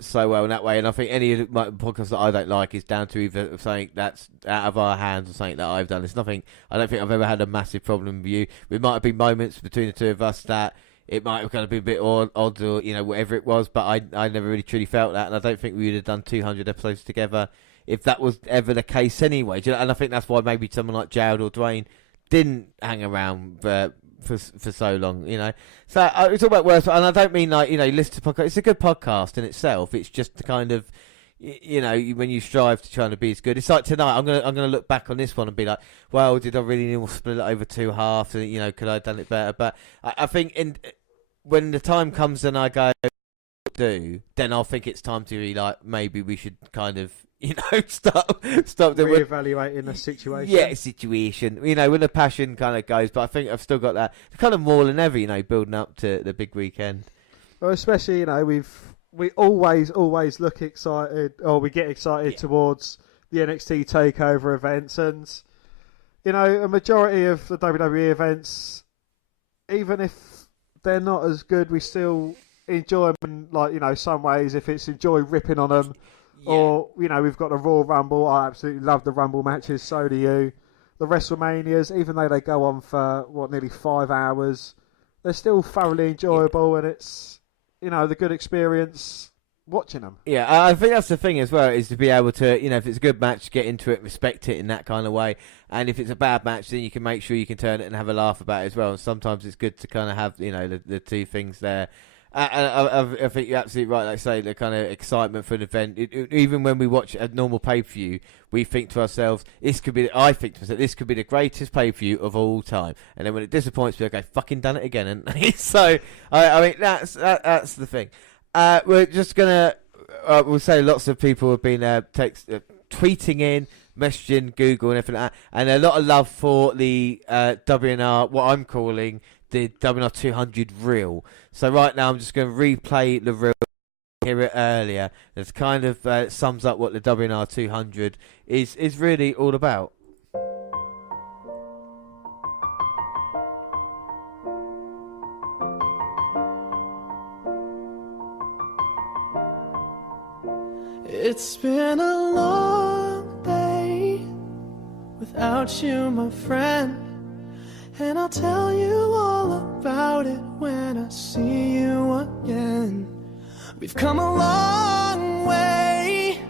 so well in that way. And I think any of my podcasts that I don't like is down to either something that's out of our hands or something that I've done. It's nothing. I don't think I've ever had a massive problem with you. There might have been moments between the two of us that it might have kind of been a bit odd or whatever it was, but I never really truly felt that, and I don't think we would have done 200 episodes together if that was ever the case anyway. And I think that's why maybe someone like Jared or Dwayne didn't hang around for so long, So it's all about worth, and I don't mean listen to podcast. It's a good podcast in itself. It's just the kind of when you strive to try to be as good. It's like tonight. I'm gonna look back on this one and be like, well, did I really need to split it over two halves? And could I have done it better? But I think when the time comes and I go then I'll think it's time to be like, maybe we should kind of stop reevaluating the situation. Yeah, situation. When the passion kind of goes, but I think I've still got that kind of more than ever. Building up to the big weekend. Well, especially we always look excited, or we get excited towards the NXT Takeover events, and a majority of the WWE events, even if they're not as good, we still enjoy them. Some ways, if it's enjoy ripping on them. Yeah. Or, we've got the Royal Rumble. I absolutely love the Rumble matches. So do you. The WrestleManias, even though they go on for, nearly 5 hours, they're still thoroughly enjoyable, and it's, the good experience watching them. Yeah, I think that's the thing as well, is to be able to, if it's a good match, get into it, respect it in that kind of way. And if it's a bad match, then you can make sure you can turn it and have a laugh about it as well. And sometimes it's good to kind of have, the two things there. I think you're absolutely right. Like I say, the kind of excitement for an event. Even when we watch a normal pay-per-view, we think to ourselves, this could be the greatest pay-per-view of all time. And then when it disappoints, we go, fucking done it again. And so, I mean, that's the thing. We're just gonna. We'll say lots of people have been tweeting in, messaging Google and everything like that, and a lot of love for the WNR, what I'm calling the WNR200 reel. So right now I'm just going to replay the reel, hear it earlier. It kind of sums up what the WNR200 is really all about. It's been a long day without you, my friend. And I'll tell you all about it when I see you again. We've come a long way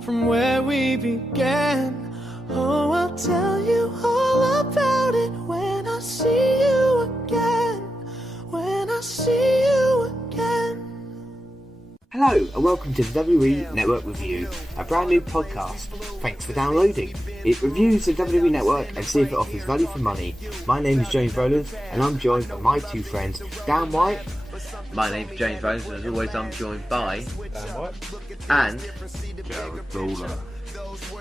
from where we began. Oh, I'll tell you all about it when I see you again. When I see you again. Hello and welcome to the WWE Network Review, a brand new podcast. Thanks for downloading. It reviews the WWE Network and see if it offers value for money. My name is James Rowlands and I'm joined by my two friends, Dan White. My name's James Rowlands and as always I'm joined by Dan White and Jared Gawler.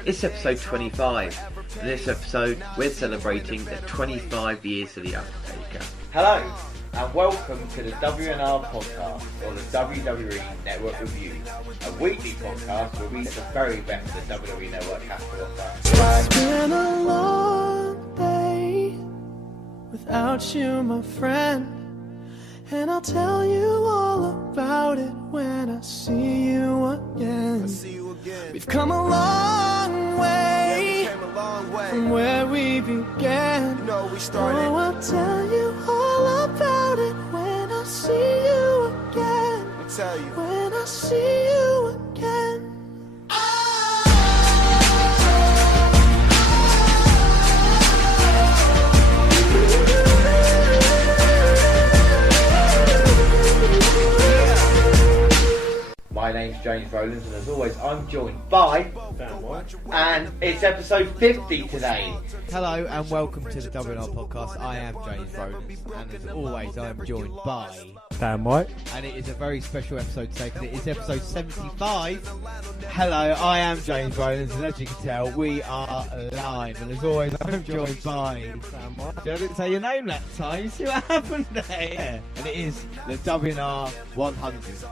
It's episode 25. In this episode we're celebrating the 25 years of The Undertaker. Hello and welcome to the WNR podcast, or the WWE Network Review, a weekly podcast where we get the very best the WWE Network has to offer. It's been a long day without you, my friend, and I'll tell you all about it when I see you again. We've come a long way from where we began. Oh, I'll tell you all about it when I see when I see you again. My name's James Rowlands, and as always, I'm joined by Damn right. and it's episode 50 today. Hello and welcome to the WNR podcast. I am James Rowlands, and as always, I am joined by. Damn right. And it is a very special episode today because it is episode 75. Hello, I am James Rowlands, and as you can tell, we are live. And as always, I'm joined by. Damn right. I didn't say your name that time. You see what happened there? Yeah. And it is the WNR200.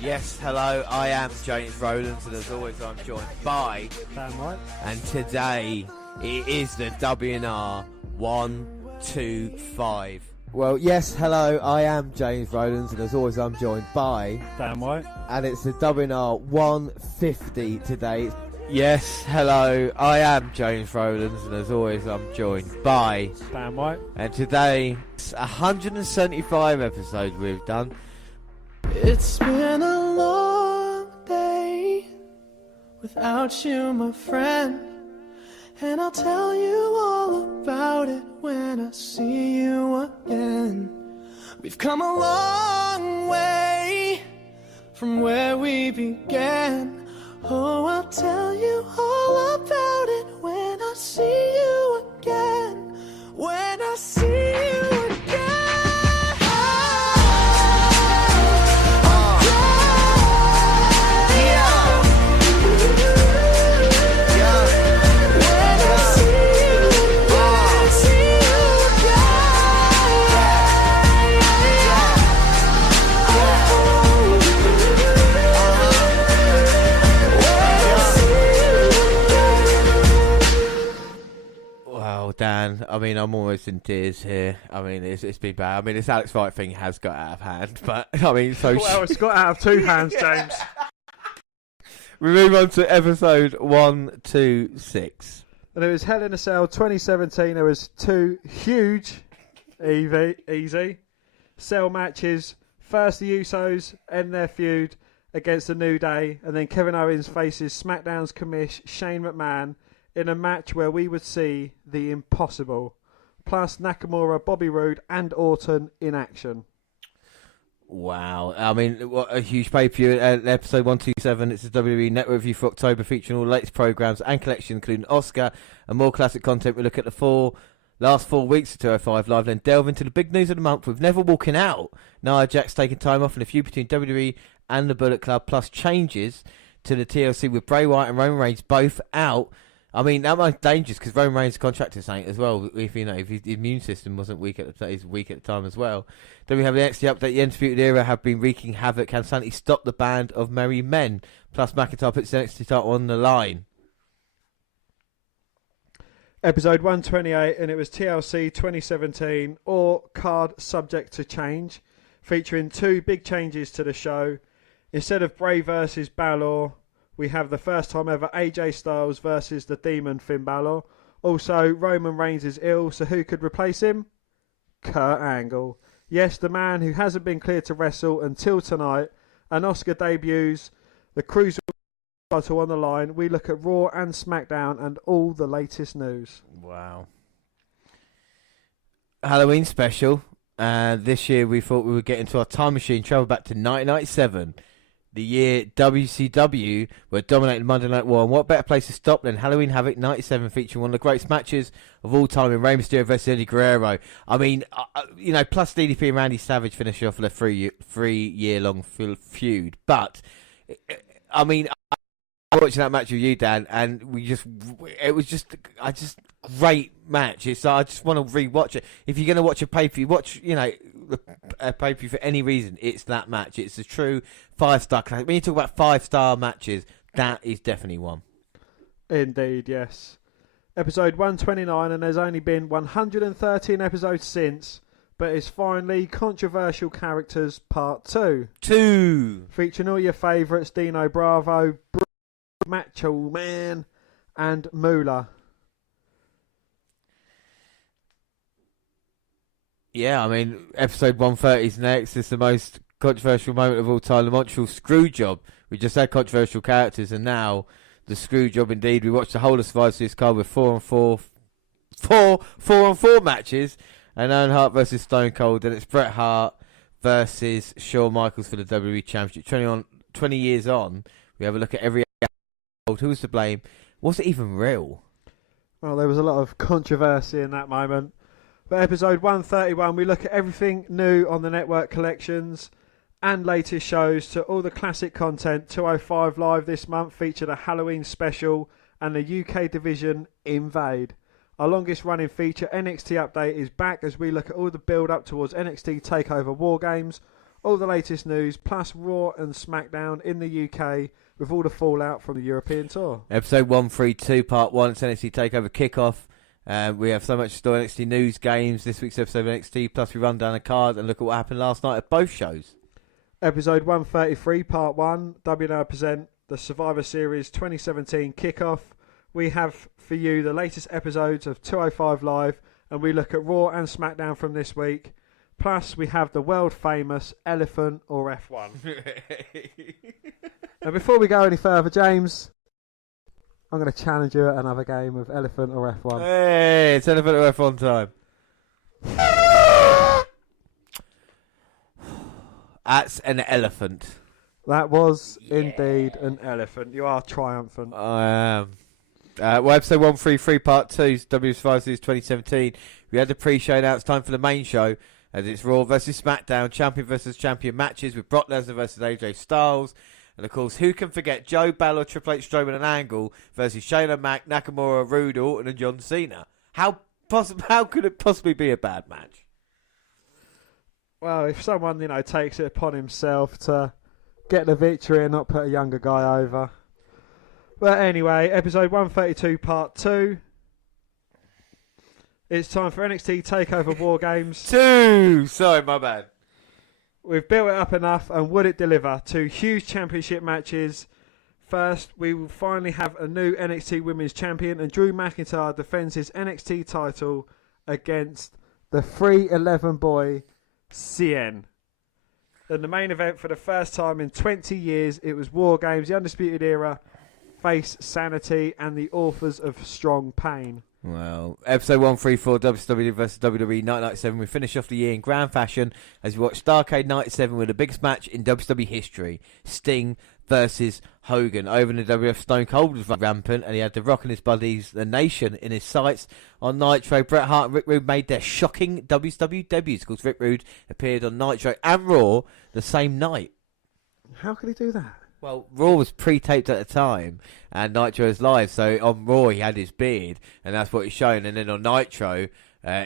Yes, hello, I am James Rowlands, and as always, I'm joined by, Damn right. and today it is the WNR 125. Well, yes, hello, I am James Rowlands, and as always, I'm joined by, Damn right. and it's the WNR 150 today. Yes, hello, I am James Rowlands, and as always, I'm joined by, Damn right. and today it's 175 episodes we've done. It's been a long day without you, my friend, and I'll tell you all about it when I see you again. We've come a long way from where we began. Oh, I'll tell you all about it when I see you again. When I see you again. Wow, Dan, I mean, I'm almost in tears here. I mean, it's been bad. I mean, this Alex Wright thing has got out of hand, but, I mean, so... Well, it's got out of two hands, James. We move on to episode 126. And it was Hell in a Cell 2017. There was two huge easy cell matches. First, the Usos end their feud against the New Day, and then Kevin Owens faces SmackDown's commish Shane McMahon in a match where we would see the impossible. Plus Nakamura, Bobby Roode, and Orton in action. Wow. I mean, what a huge pay-per-view. Episode 127. It's a WWE Network review for October, featuring all the latest programs and collections, including Oscar and more classic content. We look at the last 4 weeks of 205 Live, then delve into the big news of the month with Neville walking out, Nia Jax taking time off, and a feud between WWE and the Bullet Club, plus changes to the TLC with Bray Wyatt and Roman Reigns both out. I mean, that might be dangerous because Roman Reigns' contract is saying as well. If his immune system wasn't weak at the time as well. Then we have the NXT update. The Undisputed Era have been wreaking havoc. Can Sanity stop the band of merry men? Plus McIntyre puts the NXT title on the line. Episode 128, and it was TLC 2017, or card subject to change, featuring two big changes to the show. Instead of Bray versus Balor, we have the first time ever AJ Styles versus the Demon Finn Balor. Also, Roman Reigns is ill, so who could replace him? Kurt Angle. Yes, the man who hasn't been cleared to wrestle until tonight. And Oscar debuts, the Cruiserweight title on the line. We look at Raw and SmackDown and all the latest news. Wow. Halloween special. This year we thought we would get into our time machine, travel back to 1997. The year WCW were dominating Monday Night War, and what better place to stop than Halloween Havoc 97, featuring one of the greatest matches of all time in Rey Mysterio versus Eddie Guerrero. I mean, plus DDP and Randy Savage finish off with a three-year-long feud. But, I mean, I was watching that match with you, Dan, and it was just great match. It's I just want to rewatch it. If you're going to watch a pay-per-view, watch, a pay-per-view for any reason, it's that match. It's a true 5-star classic. When you talk about 5-star matches, that is definitely one. Indeed, yes. Episode 129, and there's only been 113 episodes since, but it's finally Controversial Characters Part 2. Featuring all your favourites, Dino Bravo, Macho Man, and Moolah. Yeah, I mean, episode 130 is next. It's the most controversial moment of all time, the Montreal screw job. We just had controversial characters, and now the screw job indeed. We watched the whole of Survivor Series card with 4-on-4 matches, and Owen Hart versus Stone Cold, and it's Bret Hart versus Shawn Michaels for the WWE Championship. 20 years on, we have a look at every episode. Who was to blame? Was it even real? Well, there was a lot of controversy in that moment. But episode 131, we look at everything new on the network collections and latest shows to all the classic content. 205 Live this month featured a Halloween special and the UK division Invade. Our longest running feature, NXT Update, is back as we look at all the build up towards NXT TakeOver War Games, all the latest news, plus Raw and SmackDown in the UK with all the fallout from the European tour. Episode 132, Part 1, it's NXT TakeOver Kickoff. We have so much store NXT news, games, this week's episode of NXT, plus we run down a card and look at what happened last night at both shows. Episode 133, Part 1, WNR present the Survivor Series 2017 Kickoff. We have for you the latest episodes of 205 Live, and we look at Raw and SmackDown from this week. Plus, we have the world famous Elephant or F1. And before we go any further, James, I'm going to challenge you at another game of Elephant or F1. Hey, it's Elephant or F1 time. That's an elephant. That was indeed an elephant. You are triumphant. I am. Well, episode 133, part 2, W Survivor Series 2017. We had the pre-show, now it's time for the main show, as it's Raw versus SmackDown, champion versus champion matches with Brock Lesnar versus AJ Styles. And of course, who can forget Joe, Balor, Triple H, Strowman and Angle versus Shayna, Mac, Nakamura, Rude, Orton and John Cena. How could it possibly be a bad match? Well, if someone, takes it upon himself to get the victory and not put a younger guy over. But anyway, episode 132, part 2. It's time for NXT TakeOver War Games. 2! Sorry, my bad. We've built it up enough, and would it deliver? 2 huge championship matches. First, we will finally have a new NXT Women's Champion, and Drew McIntyre defends his NXT title against the 311 boy, CN. And the main event for the first time in 20 years, it was War Games, the Undisputed Era, Face Sanity, and the authors of Strong Pain. Well, episode 134, WCW vs WWE Night 97. We finish off the year in grand fashion as we watch Starrcade 97 with the biggest match in WWE history. Sting versus Hogan. Over in the WF, Stone Cold was rampant and he had The Rock and his buddies, The Nation, in his sights. On Nitro, Bret Hart and Rick Rude made their shocking WCW debuts because Rick Rude appeared on Nitro and Raw the same night. How could he do that? Well, Raw was pre-taped at the time, and Nitro was live, so on Raw he had his beard, and that's what he's shown, and then on Nitro,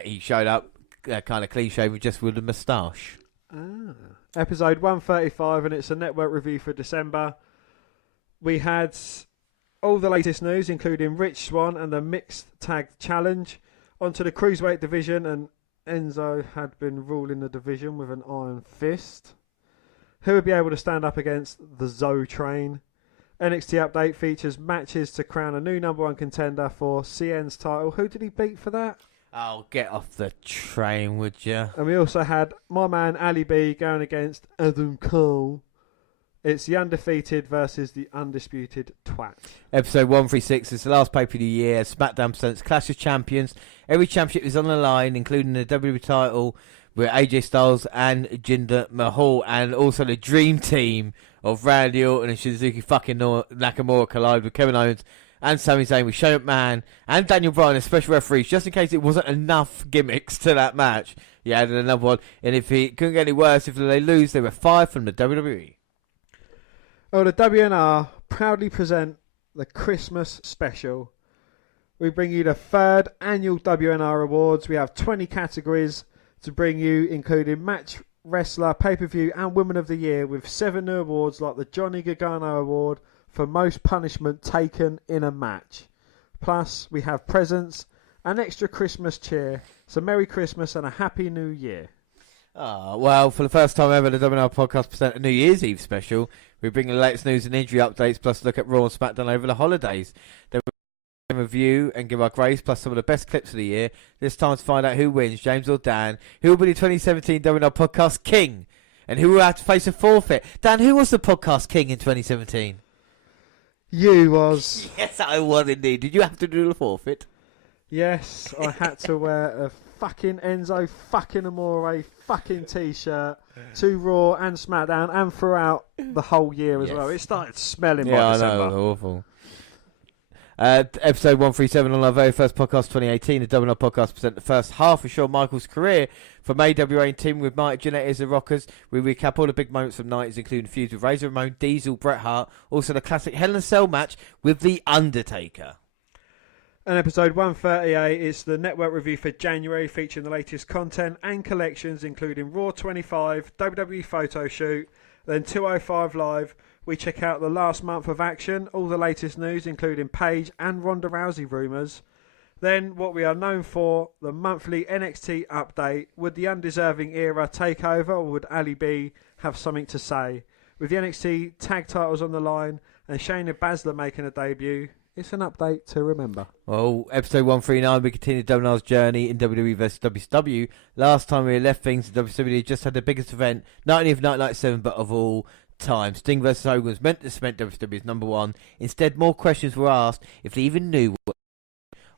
he showed up kind of clean-shaven just with a moustache. Episode 135, and it's a network review for December. We had all the latest news, including Rich Swann and the Mixed Tag Challenge, onto the Cruiserweight division, and Enzo had been ruling the division with an iron fist. Who would be able to stand up against the Zoe Train? NXT Update features matches to crown a new number 1 contender for CN's title. Who did he beat for that? Oh, get off the train, would you? And we also had my man Ali B going against Adam Cole. It's the Undefeated versus the Undisputed Twat. Episode 136 is the last pay-per-view of the year. SmackDown presents Clash of Champions. Every championship is on the line, including the WWE title, with AJ Styles and Jinder Mahal, and also the dream team of Randy Orton and Shinsuke fucking Nakamura collide with Kevin Owens and Sami Zayn with Shane McMahon and Daniel Bryan as special referees, just in case it wasn't enough gimmicks to that match. He added another one, and if it couldn't get any worse, if they lose, they were fired from the WWE. Oh, the WNR proudly present the Christmas special. We bring you the 3rd annual WNR Awards. We have 20 categories to bring you, including Match, Wrestler, Pay-Per-View and Women of the Year, with 7 new awards like the Johnny Gargano Award for Most Punishment Taken in a Match. Plus, we have presents and extra Christmas cheer. So Merry Christmas and a Happy New Year. Well, for the first time ever, the WNR podcast present a New Year's Eve special. We bring the latest news and injury updates, plus look at Raw and SmackDown over the holidays. Then review and give our grades, plus some of the best clips of the year. This time to find out who wins, James or Dan. Who will be the 2017 WNR podcast king? and who will have to face a forfeit. Dan, who was the podcast king in 2017? You was. Yes, I was indeed. Did you have to do the forfeit? Yes, I had to wear a fucking Enzo fucking Amore fucking t-shirt to Raw and SmackDown and throughout the whole year as well. It started smelling by December. I know, awful. Episode 137 on our very first podcast 2018. The WNR podcast present the first half of Shawn Michaels' career from AWA and teaming with Mike Jannetty as the Rockers. We recap all the big moments from the 90s, including feuds with Razor Ramon, Diesel, Bret Hart, also the classic Hell in a Cell match with The Undertaker. And episode 138 is the network review for January, featuring the latest content and collections, including Raw 25, WWE photo shoot, then 205 Live. We check out the last month of action, all the latest news, including Paige and Ronda Rousey rumours. Then what we are known for, the monthly NXT update. Would the undeserving era take over, or would Ali B have something to say? With the NXT tag titles on the line and Shayna Baszler making a debut, it's an update to remember. Well, episode 139, we continue WNR's journey in WWE vs WCW. Last time we left things, WWE just had the biggest event, not only of 1997, but of all time. Sting vs Hogan was meant to cement WCW as number one. Instead, more questions were asked if they even knew what.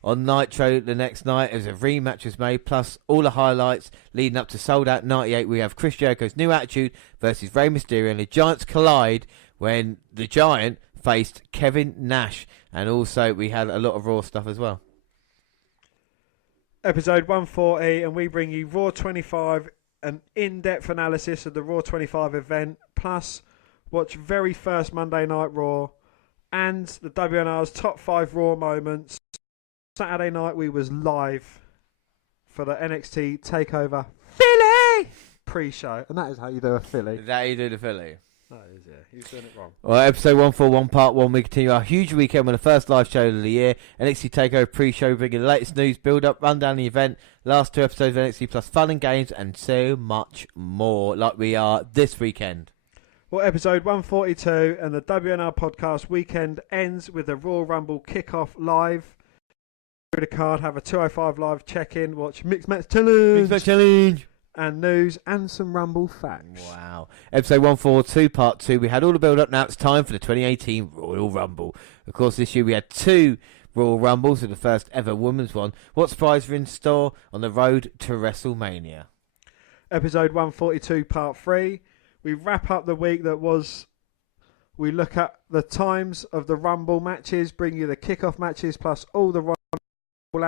On Nitro the next night, as a rematch was made, plus all the highlights leading up to Sold Out 98, we have Chris Jericho's New Attitude versus Rey Mysterio, and the Giants collide when the Giant faced Kevin Nash. And also we had a lot of Raw stuff as well. Episode 140, and we bring you Raw 25, an in-depth analysis of the Raw 25 event, plus watch very first Monday Night Raw and the WNR's top 5 Raw moments. Saturday night we was live for the NXT TakeOver Philly pre-show, and that is how you do a Philly. Is that how you do the Philly? That is, yeah. He's doing it wrong. Well, episode 141, part 1, we continue our huge weekend with the first live show of the year. NXT TakeOver pre-show, bringing the latest news, build-up, rundown the event, last 2 episodes of NXT plus fun and games, and so much more, like we are this weekend. Well, episode 142 and the WNR podcast weekend ends with the Royal Rumble kickoff live. Through the card, have a 205 Live check-in, watch Mixed Match Challenge. And news and some Rumble facts. Wow. Episode 142, part 2. We had all the build-up. Now it's time for the 2018 Royal Rumble. Of course, this year we had 2 Royal Rumbles, and the first ever women's one. What surprises are in store on the road to WrestleMania? Episode 142, part 3. We wrap up the week that was. We look at the times of the Rumble matches, bring you the kickoff matches, plus all the Rumble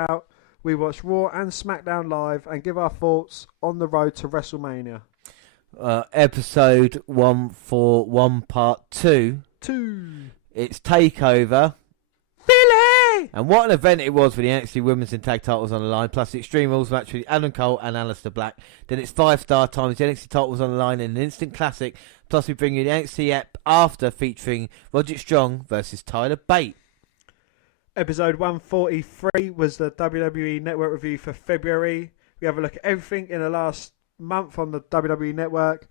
out. We watch Raw and SmackDown live and give our thoughts on the road to WrestleMania. Episode 141, part 2. It's TakeOver Philly! And what an event it was for the NXT Women's and Tag titles on the line, plus the Extreme Rules match with Adam Cole and Aleister Black. Then it's 5-star times, the NXT titles on the line in an instant classic. Plus we bring you the NXT app after, featuring Roderick Strong versus Tyler Bate. Episode 143 was the WWE Network review for February. We have a look at everything in the last month on the WWE Network.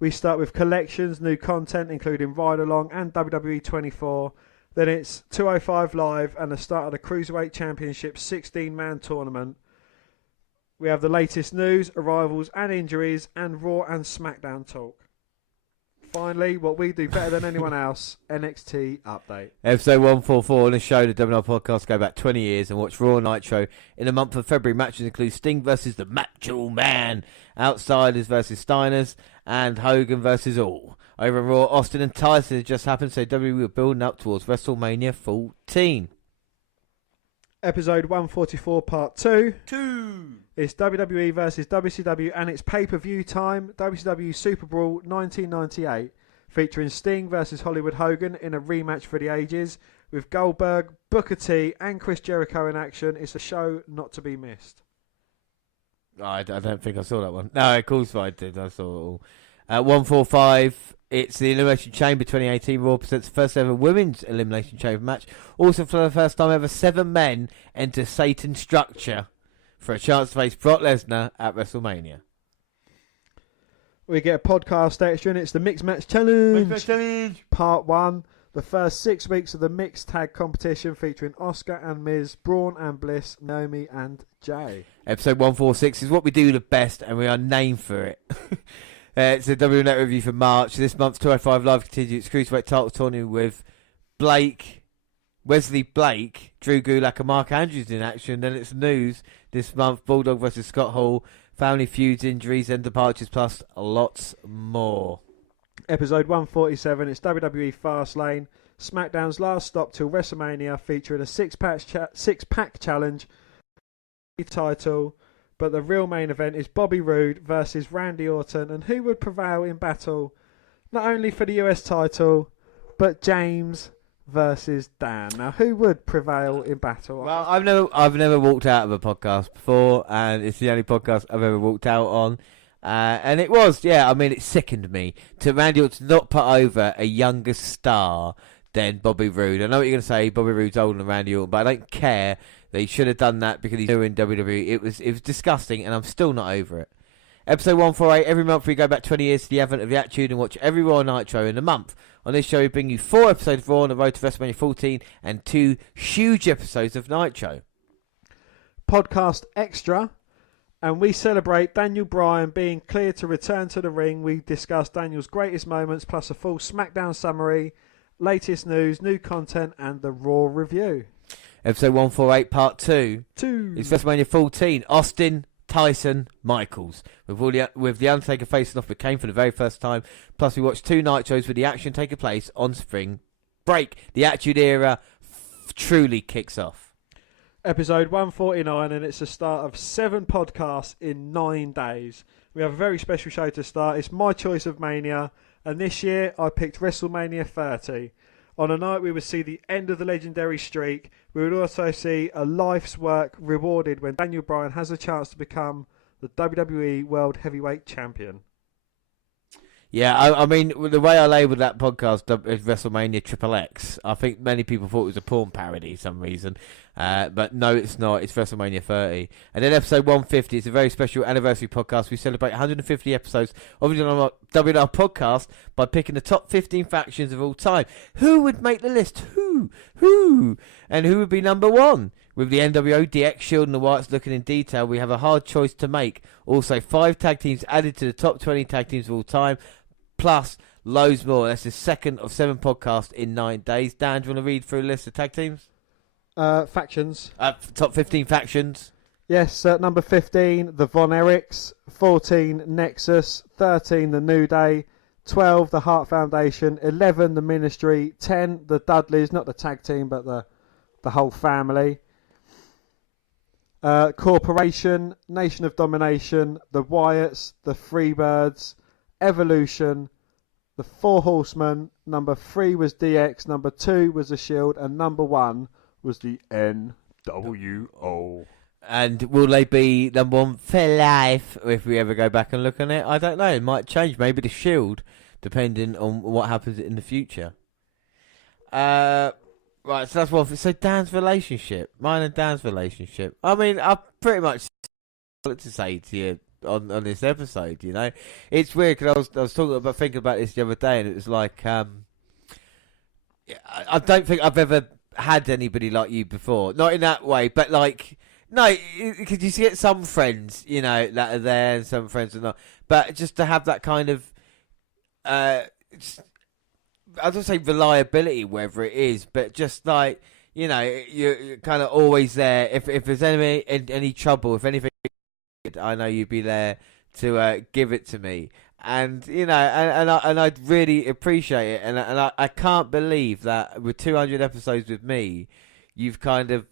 We start with collections, new content, including Ride Along and WWE 24. Then it's 205 Live and the start of the Cruiserweight Championship 16-man tournament. We have the latest news, arrivals and injuries, and Raw and SmackDown talk. Finally, what we do better than anyone else, NXT update. Episode 144 on the show, the WNR podcast, go back 20 years and watch Raw Nitro. In the month of February, matches include Sting versus the Macho Man, Outsiders versus Steiners, and Hogan versus All. Over in Raw, Austin and Tyson has just happened, so WWE were building up towards WrestleMania 14. Episode 144, part 2. It's WWE versus WCW and it's pay-per-view time. WCW Super Brawl 1998, featuring Sting versus Hollywood Hogan in a rematch for the ages, with Goldberg, Booker T and Chris Jericho in action. It's a show not to be missed. I don't think I saw that one. No, of course I did. I saw it all. 145, it's the Elimination Chamber 2018. Raw presents the first ever Women's Elimination Chamber match. Also, for the first time ever, 7 men enter Satan's structure for a chance to face Brock Lesnar at WrestleMania. We get a podcast extra and it's the Mixed Match Challenge. Part 1. The first 6 weeks of the mixed tag competition featuring Oscar and Miz, Braun and Bliss, Naomi and Jay. Episode 146 is what we do the best and we are named for it. It's a WNR review for March. This month's 205 Live continues its Cruiserweight title tournament with Wesley Blake, Drew Gulak and Mark Andrews in action. Then it's news this month, Bulldog versus Scott Hall, family feuds, injuries and departures, plus lots more. Episode 147, it's WWE Fastlane, SmackDown's last stop till WrestleMania, featuring a six-pack challenge title. But the real main event is Bobby Roode versus Randy Orton, and who would prevail in battle, not only for the US title, but James versus Dan. Now, who would prevail in battle? Well, I've never walked out of a podcast before, and it's the only podcast I've ever walked out on. And it was, it sickened me to Randy Orton not put over a younger star than Bobby Roode. I know what you're going to say, Bobby Roode's older than Randy Orton, but I don't care. They should have done that because he's new in WWE. It was disgusting, and I'm still not over it. Episode 148. Every month we go back 20 years to the advent of the Attitude and watch every Raw Nitro in a month. On this show, we bring you 4 episodes of Raw on the road to WrestleMania 14 and 2 huge episodes of Nitro. Podcast Extra, and we celebrate Daniel Bryan being cleared to return to the ring. We discuss Daniel's greatest moments, plus a full SmackDown summary, latest news, new content, and the Raw review. Episode 148, Part 2. It's WrestleMania 14. Austin, Tyson, Michaels. With The Undertaker facing off with Kane for the very first time. Plus, we watched 2 Nitros with the action taking place on spring break. The Attitude Era truly kicks off. Episode 149, and it's the start of 7 podcasts in 9 days. We have a very special show to start. It's my choice of Mania, and this year I picked WrestleMania 30. On a night we would see the end of the legendary streak. We would also see a life's work rewarded when Daniel Bryan has a chance to become the WWE World Heavyweight Champion. Yeah, I mean, the way I labelled that podcast is WrestleMania XXX. I think many people thought it was a porn parody for some reason. But no, it's not. It's WrestleMania 30. And then episode 150 is a very special anniversary podcast. We celebrate 150 episodes of the WNR podcast by picking the top 15 factions of all time. Who would make the list? Who? And who would be number 1? With the NWO, DX, Shield and the Wyatts looking in detail, we have a hard choice to make. Also, 5 tag teams added to the top 20 tag teams of all time. Plus, loads more. That's the second of 7 podcasts in 9 days. Dan, do you want to read through a list of tag teams? Factions. Top 15 factions. Yes, number 15, the Von Erichs. 14, Nexus. 13, the New Day. 12, the Hart Foundation. 11, the Ministry. 10, the Dudleys. Not the tag team, but the whole family. Corporation. Nation of Domination. The Wyatts. The Freebirds. Evolution, the 4 Horsemen. Number 3 was DX, number 2 was the Shield, and number 1 was the NWO. And will they be number 1 for life if we ever go back and look on it? I don't know. It might change. Maybe the Shield, depending on what happens in the future. Right, so that's one. So Dan's relationship, mine and Dan's relationship. I mean, I pretty much got to say to you on this episode, you know, it's weird because I was thinking about this the other day, and it was like, I don't think I've ever had anybody like you before, not in that way, but like, no, because you get some friends, you know, that are there, and some friends are not, but just to have that kind of, I don't say reliability, whether it is, but just like, you know, you're kind of always there. If there's any trouble, if anything, I know you'd be there to give it to me, and you know, and I'd really appreciate it, and I can't believe that with 200 episodes with me, you've kind of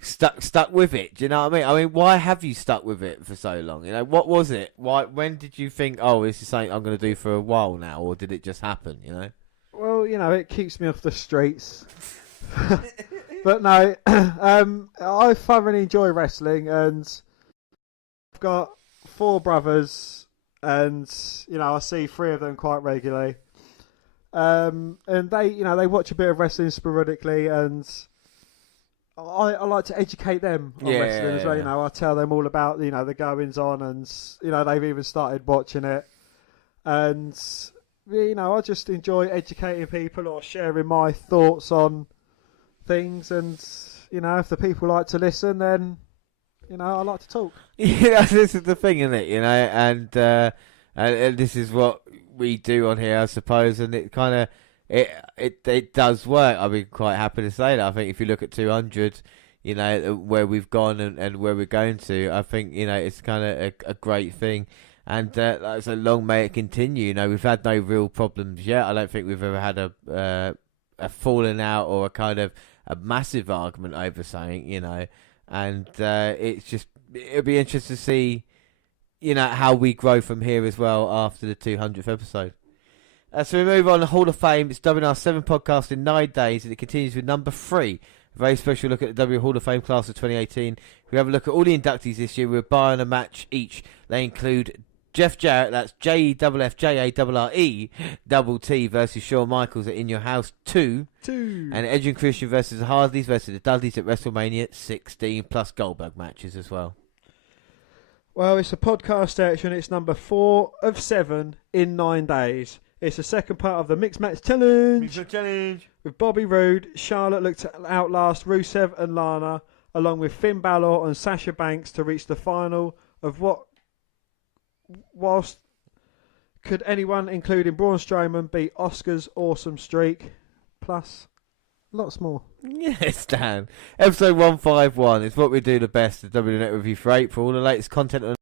stuck with it. Do you know what I mean? I mean, why have you stuck with it for so long? You know, what was it? When did you think, oh, this is something I'm going to do for a while now, or did it just happen? You know? Well, you know, it keeps me off the streets. But no, I thoroughly enjoy wrestling, and I've got 4 brothers, and you know, I see 3 of them quite regularly. And they, you know, they watch a bit of wrestling sporadically, and I like to educate them on wrestling as well. You know, I tell them all about, you know, the goings on, and you know, they've even started watching it, and you know, I just enjoy educating people or sharing my thoughts on things, and you know, if the people like to listen, then you know, I like to talk. Yeah, this is the thing, isn't it? You know, and and this is what we do on here, I suppose, and it kind of it does work. I'd be quite happy to say that. I think if you look at 200, you know, where we've gone and where we're going to, I think, you know, it's kind of a great thing. And like I said, long may it continue. You know, we've had no real problems yet. I don't think we've ever had a falling out or a kind of a massive argument over something, you know. And it's just, it'll be interesting to see, you know, how we grow from here as well after the 200th episode. So we move on to Hall of Fame. It's WNR7 podcast in 9 days, and it continues with number 3. A very special look at the W Hall of Fame class of 2018. We have a look at all the inductees this year. We're buying a match each. They include Jeff Jarrett, that's JEFFJARRE versus Shawn Michaels at In Your House 2. And Edge and Christian versus the Hardys versus the Dudleys at WrestleMania 16, plus Goldberg matches as well. Well, it's a podcast section. It's number 4 of 7 in 9 days. It's the second part of the Mixed Match Challenge. With Bobby Roode, Charlotte looked to outlast Rusev and Lana, along with Finn Balor and Sasha Banks to reach the final of what could anyone, including Braun Strowman, beat Oscar's awesome streak? Plus, lots more. Yes, Dan. Episode 151 is what we do the best, the WNet Review for April. All the latest content on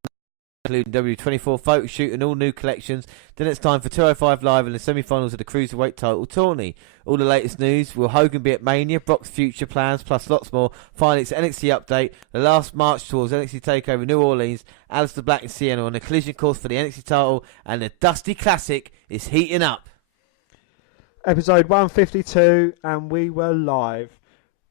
including W24 photo shoot and all new collections. Then it's time for 205 Live and the semi-finals of the Cruiserweight title tourney. All the latest news. Will Hogan be at Mania? Brock's future plans, plus lots more. Finally, it's NXT update. The last march towards NXT TakeOver New Orleans. Aleister Black and Sienna on a collision course for the NXT title, and the Dusty Classic is heating up. Episode 152, and we were live.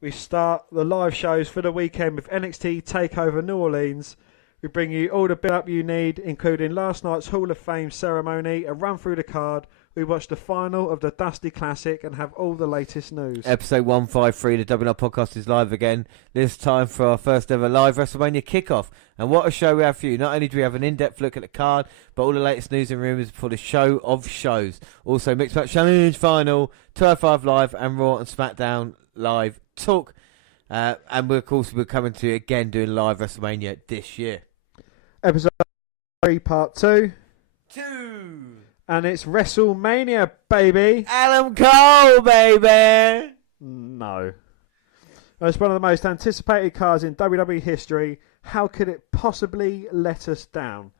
We start the live shows for the weekend with NXT TakeOver New Orleans. We bring you all the build-up you need, including last night's Hall of Fame ceremony, a run through the card. We watch the final of the Dusty Classic and have all the latest news. Episode 153, the WNR podcast is live again. This time for our first ever live WrestleMania kickoff. And what a show we have for you. Not only do we have an in-depth look at the card, but all the latest news and rumours for the show of shows. Also, Mixed Match Challenge final, 205 Live and Raw and SmackDown Live talk. And we're coming to you again doing live WrestleMania this year. Episode 3, part 2. 2. And it's WrestleMania, baby. Adam Cole, baby. No. It's one of the most anticipated cards in WWE history. How could it possibly let us down?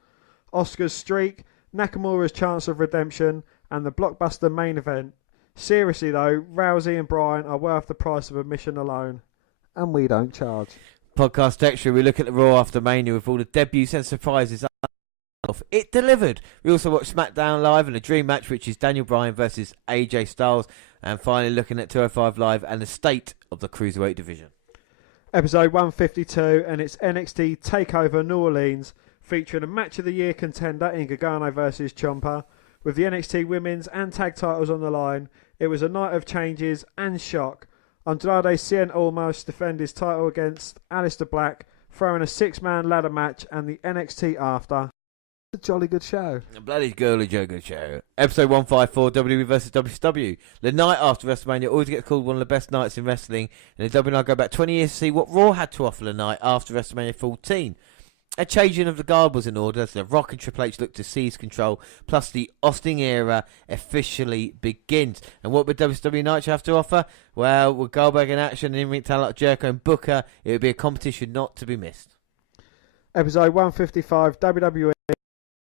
Oscar's streak, Nakamura's chance of redemption, and the blockbuster main event. Seriously though, Rousey and Bryan are worth the price of admission alone. And we don't charge. Podcast extra, we look at the Raw after Mania with all the debuts and surprises. It delivered. We also watched SmackDown Live and a dream match, which is Daniel Bryan versus AJ Styles. And finally looking at 205 Live and the state of the Cruiserweight division. Episode 152, and it's NXT TakeOver New Orleans, featuring a match of the year contender in Gargano versus Ciampa. With the NXT women's and tag titles on the line, it was a night of changes and shock. Andrade Cien almost defend his title against Aleister Black, throwing a 6-man ladder match and the NXT after. A jolly good show. A bloody good show. Episode 154, WWE vs WCW. The night after WrestleMania always gets called one of the best nights in wrestling, and the WNR go back 20 years to see what Raw had to offer the night after WrestleMania 14. A changing of the guard was in order as The Rock and Triple H looked to seize control, plus the Austin era officially begins. And what would WCW Nights have to offer? Well, with Goldberg in action and in-ring talent like Jericho and Booker, it would be a competition not to be missed. Episode 155, WWE,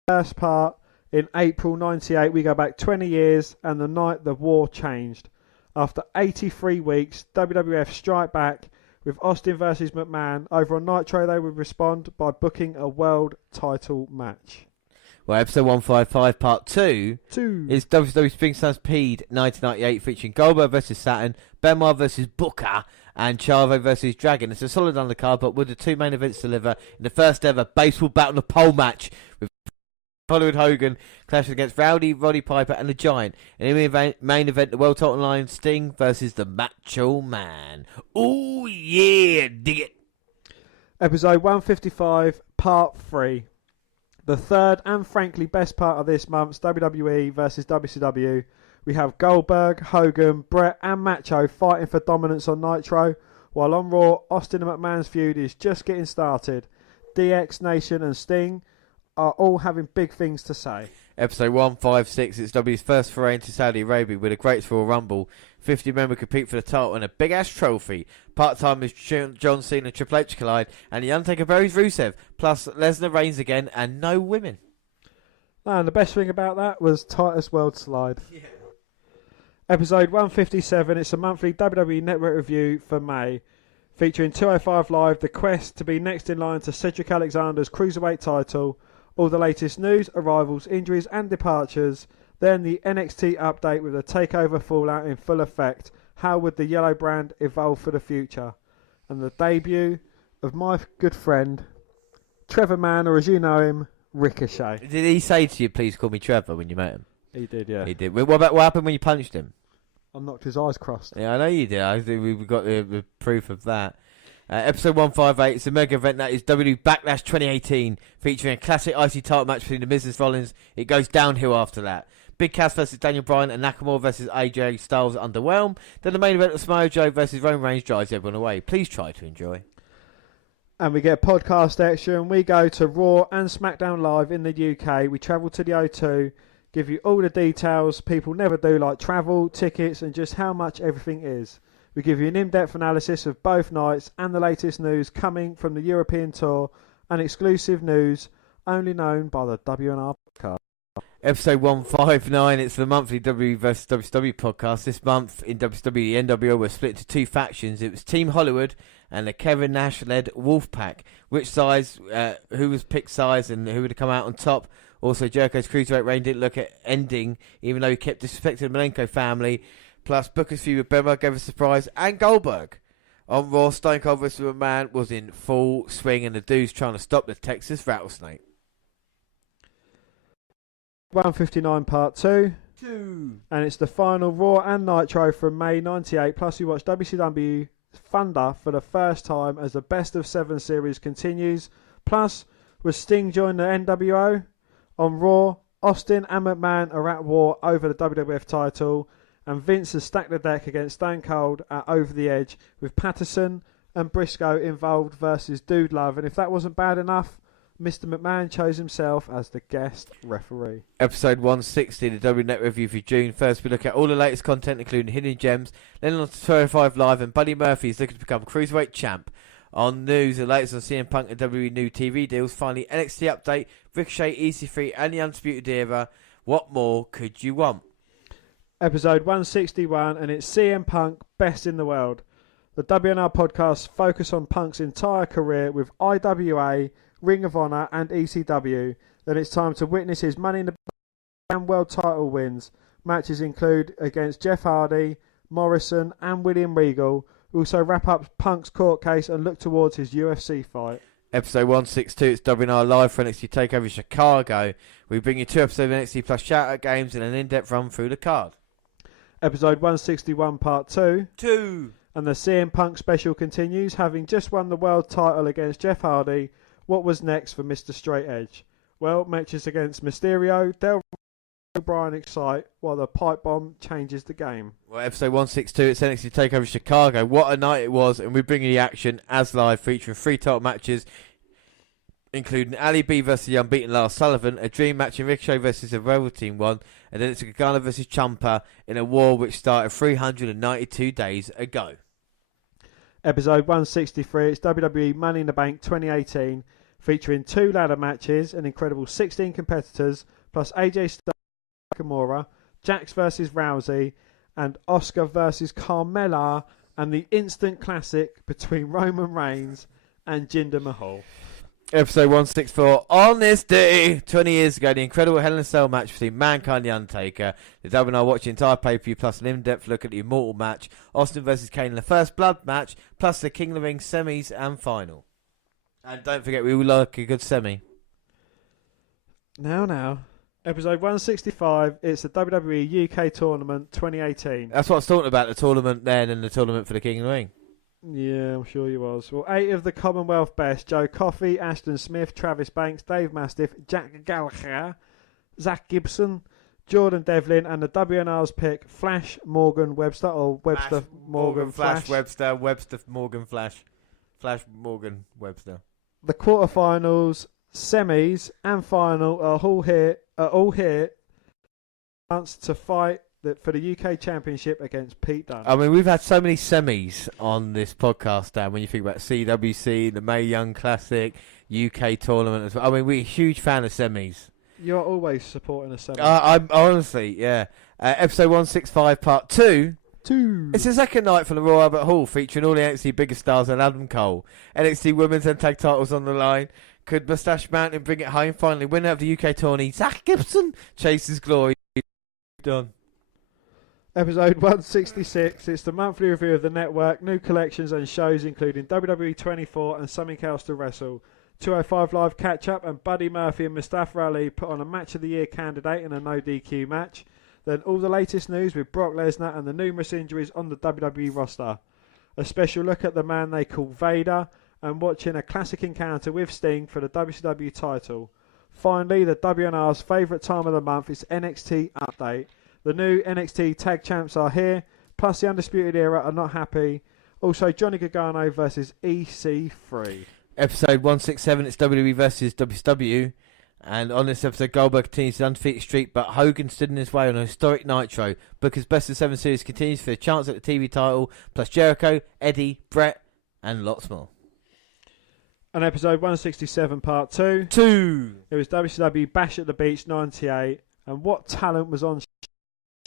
first part. In April 98, we go back 20 years and the night the war changed. After 83 weeks, WWF strike back with Austin versus McMahon. Over on Nitro, they would respond by booking a world title match. Well, episode 155, part 2 is WWE Spring Stampede 1998, featuring Goldberg versus Saturn, Benoit versus Booker, and Chavo versus Dragon. It's a solid undercard, but with the two main events deliver in the first ever baseball battle in the pole match with Hollywood Hogan clashes against Rowdy, Roddy Piper, and the Giant. And in the main event, the world title line, Sting versus the Macho Man. Oh yeah, dig it. Episode 155, part 3. The third and frankly best part of this month's WWE versus WCW. We have Goldberg, Hogan, Brett, and Macho fighting for dominance on Nitro, while on Raw, Austin and McMahon's feud is just getting started. DX, Nation, and Sting are all having big things to say. Episode 156, it's W's first foray into Saudi Arabia with a Great Royal Rumble. 50 men will compete for the title and a big-ass trophy. Part-timers John Cena and Triple H collide, and The Undertaker buries Rusev, plus Lesnar reigns again, and no women. And the best thing about that was Titus World Slide. Yeah. Episode 157, it's a monthly WWE Network review for May, featuring 205 Live, the quest to be next in line to Cedric Alexander's Cruiserweight title, all the latest news, arrivals, injuries and departures, then the NXT update with the TakeOver fallout in full effect, how would the yellow brand evolve for the future, and the debut of my good friend, Trevor Mann, or as you know him, Ricochet. Did he say to you, please call me Trevor, when you met him? He did, yeah. He did. What happened when you punched him? I knocked his eyes crossed. Yeah, I know you did. I think we've got the proof of that. Episode 158, it's a mega event that is WWE Backlash 2018, featuring a classic IC title match between The Miz and Rollins. It goes downhill after that. Big Cass versus Daniel Bryan and Nakamura versus AJ Styles underwhelm. Then the main event of Samoa Joe versus Roman Reigns drives everyone away. Please try to enjoy. And we get a podcast extra, and we go to Raw and SmackDown Live in the UK. We travel to the O2, give you all the details people never do, like travel, tickets, and just how much everything is. We give you an in-depth analysis of both nights and the latest news coming from the European tour and exclusive news only known by the WNR podcast. Episode 159, it's the monthly W vs WCW podcast. This month in WCW, the NWO were split into two factions. It was Team Hollywood and the Kevin Nash-led Wolfpack. Which size, who was picked size and who would have come out on top? Also, Jericho's Cruiserweight reign didn't look at ending, even though he kept disrespecting the Malenko family. Plus, Booker's feud with Benoit gave a surprise, and Goldberg. On Raw, Stone Cold vs. McMahon was in full swing, and the dude's trying to stop the Texas Rattlesnake. 159 part 2. And it's the final Raw and Nitro from May 98. Plus, we watch WCW Thunder for the first time as the best of 7 series continues. Plus, with Sting joined the NWO. On Raw, Austin and McMahon are at war over the WWF title. And Vince has stacked the deck against Stone Cold at Over the Edge with Patterson and Briscoe involved versus Dude Love. And if that wasn't bad enough, Mr. McMahon chose himself as the guest referee. Episode 160, the W Net review for June. First, we look at all the latest content, including Hidden Gems. Then on to 205 Live, and Buddy Murphy is looking to become Cruiserweight champ. On news, the latest on CM Punk and WWE new TV deals. Finally, NXT update, Ricochet, EC3, and the Undisputed Era. What more could you want? Episode 161, and it's CM Punk, best in the world. The WNR podcast focus on Punk's entire career with IWA, Ring of Honor, and ECW. Then it's time to witness his Money in the Bank and world title wins. Matches include against Jeff Hardy, Morrison, and William Regal. We also wrap up Punk's court case and look towards his UFC fight. Episode 162, it's WNR Live for NXT TakeOver Chicago. We bring you 2 episodes of NXT plus shout-out games and an in-depth run through the card. Episode 161 part 2. And the CM Punk special continues. Having just won the world title against Jeff Hardy, what was next for Mr. Straight Edge? Well, matches against Mysterio, Del Bryan excite, while the pipe bomb changes the game. Well, episode 162, it's NXT TakeOver Chicago. What a night it was, and we bring you the action as live, featuring 3 title matches, including Ali B versus the unbeaten Lars Sullivan, a dream match in Ricochet versus a Velveteen one, and then it's Gargano versus Ciampa in a war which started 392 days ago. Episode 163, it's WWE Money in the Bank 2018, featuring 2 ladder matches, an incredible 16 competitors, plus AJ Styles, Nakamura, Jax versus Rousey, and Oscar versus Carmella, and the instant classic between Roman Reigns and Jinder Mahal. Episode 164, on this day, 20 years ago, the incredible Hell in a Cell match between Mankind and The Undertaker. The WNR watch the entire pay-per-view, plus an in-depth look at the Immortal match, Austin versus Kane in the First Blood match, plus the King of the Ring semis and final. And don't forget, we will like a good semi. Now. Episode 165, it's the WWE UK Tournament 2018. That's what I was talking about, the tournament then and the tournament for the King of the Ring. Yeah, I'm sure you was. Well, 8 of the Commonwealth best: Joe Coffey, Ashton Smith, Travis Banks, Dave Mastiff, Jack Gallagher, Zach Gibson, Jordan Devlin, and the WNR's pick, Flash Morgan Webster, or Webster Morgan Flash. Webster Morgan Flash Morgan Webster. The quarterfinals, semis, and final are all here are all here. Chance to fight for the UK Championship against Pete Dunne. I mean, we've had so many semis on this podcast, Dan, when you think about CWC, the Mae Young Classic, UK tournament as well. I mean, we're a huge fan of semis. You're always supporting a semi. I'm honestly, yeah. Episode 165, part 2. It's the second night for the Royal Albert Hall, featuring all the NXT biggest stars and Adam Cole. NXT Women's and Tag titles on the line. Could Moustache Mountain bring it home? Finally, winner of the UK tourney, Zach Gibson, chases glory. Done. Episode 166. It's the monthly review of the network, new collections and shows including WWE 24 and something else to wrestle. 205 Live catch-up, and Buddy Murphy and Mustafa Ali put on a Match of the Year candidate in a no DQ match. Then all the latest news with Brock Lesnar and the numerous injuries on the WWE roster. A special look at the man they call Vader, and watching a classic encounter with Sting for the WCW title. Finally, the WNR's favourite time of the month is NXT Update. The new NXT Tag Champs are here, plus the Undisputed Era are not happy. Also, Johnny Gargano versus EC3. Episode 167, it's WWE versus WCW. And on this episode, Goldberg continues his undefeated streak, but Hogan stood in his way on a historic Nitro. Booker's Best of 7 series continues for a chance at the TV title, plus Jericho, Eddie, Brett, and lots more. And episode 167, part 2. It was WCW Bash at the Beach 98. And what talent was on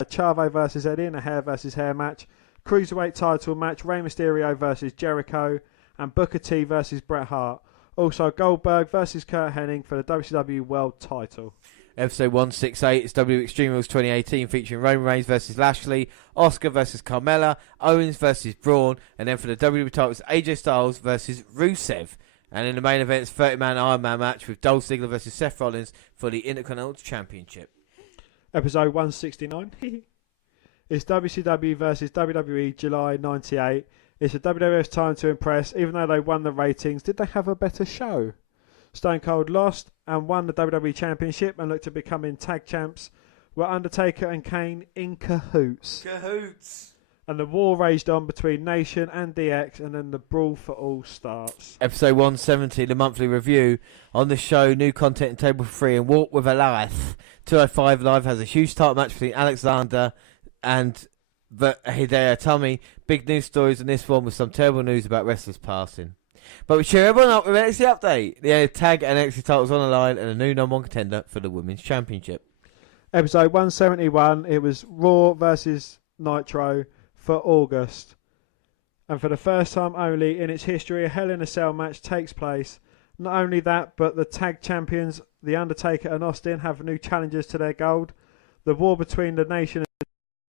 Chavo versus Eddie in a hair versus hair match, Cruiserweight title match, Rey Mysterio versus Jericho, and Booker T versus Bret Hart. Also Goldberg versus Kurt Hennig for the WCW World title. Episode 168 is WWE Extreme Rules 2018, featuring Roman Reigns versus Lashley, Oscar versus Carmella, Owens versus Braun, and then for the WWE titles, AJ Styles versus Rusev. And in the main event, it's 30-man Iron Man match with Dolph Ziggler versus Seth Rollins for the Intercontinental Championship. Episode 169. It's WCW versus WWE July 98. It's the WWF's time to impress. Even though they won the ratings, did they have a better show? Stone Cold lost and won the WWE Championship and looked to becoming tag champs. Were Undertaker and Kane in cahoots. And the war raged on between Nation and DX, and then the brawl for all starts. Episode 170, the monthly review. On the show, new content in Table for Free and Walk with a Life. 205 Live has a huge title match between Alexander and Hideo Itami. Big news stories in this one with some terrible news about wrestlers passing. But we cheer everyone up with NXT Update. The tag and NXT titles on the line and a new #1 contender for the Women's Championship. Episode 171, it was Raw versus Nitro for August. And for the first time only in its history, a Hell in a Cell match takes place. Not only that, but the tag champions, The Undertaker and Austin, have new challenges to their gold. The war between the Nation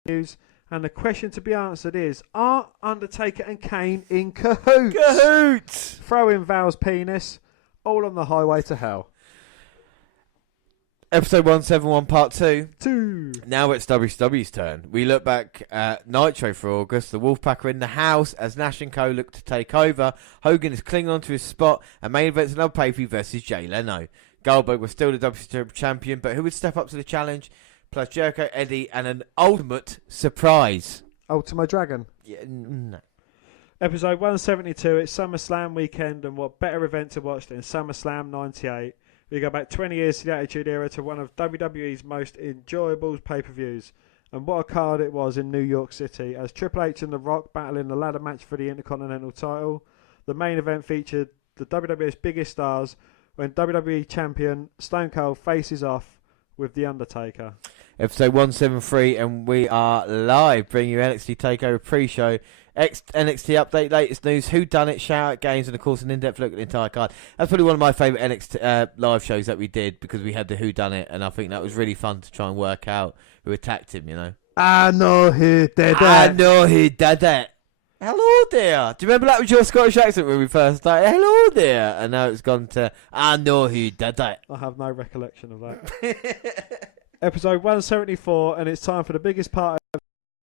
continues. And the question to be answered is, are Undertaker and Kane in cahoots? Throw in Val's penis, all on the highway to hell. Episode 171, part 2. Now it's WCW's turn. We look back at Nitro for August. The Wolfpack are in the house as Nash and Co look to take over. Hogan is clinging on to his spot, and main event's another pay-per-view versus Jay Leno. Goldberg was still the WCW champion, but who would step up to the challenge? Plus Jericho, Eddie, and an ultimate surprise. Ultimo Dragon. Yeah, no. Episode 172, it's SummerSlam weekend, and what better event to watch than SummerSlam 98. We go back 20 years to the Attitude Era to one of WWE's most enjoyable pay-per-views. And what a card it was in New York City, as Triple H and The Rock battle in the ladder match for the Intercontinental title. The main event featured the WWE's biggest stars when WWE Champion Stone Cold faces off with The Undertaker. Episode 173, and we are live, bringing you NXT TakeOver pre-show, NXT Update, latest news, Who Done It, shout-out games, and of course an in-depth look at the entire card. That's probably one of my favourite NXT live shows that we did, because we had the Who Done It, and I think that was really fun to try and work out who attacked him, you know. I know who did it. I know who did it. Hello there. Do you remember that was your Scottish accent when we first started? Hello there. And now it's gone to, I know who did it. I have no recollection of that. Episode 174, and it's time for the biggest part of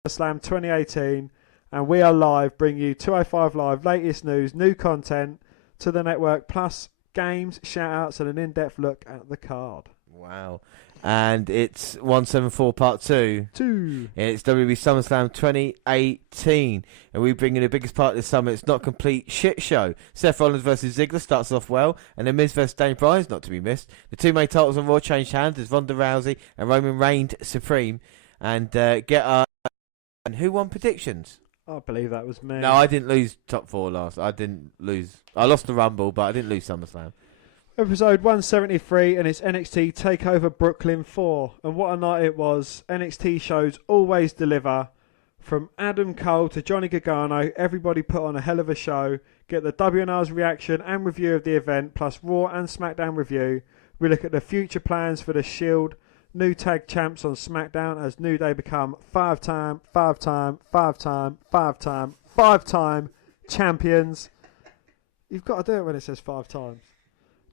Slam 2018. And we are live, bringing you 205 Live, latest news, new content to the network, plus games, shout-outs, and an in-depth look at the card. Wow. and it's 174 Part 2. It's WWE SummerSlam 2018, and we bring in the biggest part of the summer. It's not a complete shit show. Seth Rollins versus Ziggler starts off well, and then Miz versus Daniel Bryan's not to be missed. The two main titles on Raw changed hands as Ronda Rousey and Roman reigned supreme. And get our... And who won predictions? I believe that was me. No, I didn't lose top 4 last. I didn't lose. I lost the Rumble, but I didn't lose SummerSlam. Episode 173, and it's NXT TakeOver Brooklyn 4. And what a night it was. NXT shows always deliver. From Adam Cole to Johnny Gargano, everybody put on a hell of a show. Get the WNR's reaction and review of the event, plus Raw and SmackDown review. We look at the future plans for the Shield, new tag champs on SmackDown as New Day become five-time champions. You've got to do it when it says 5 times.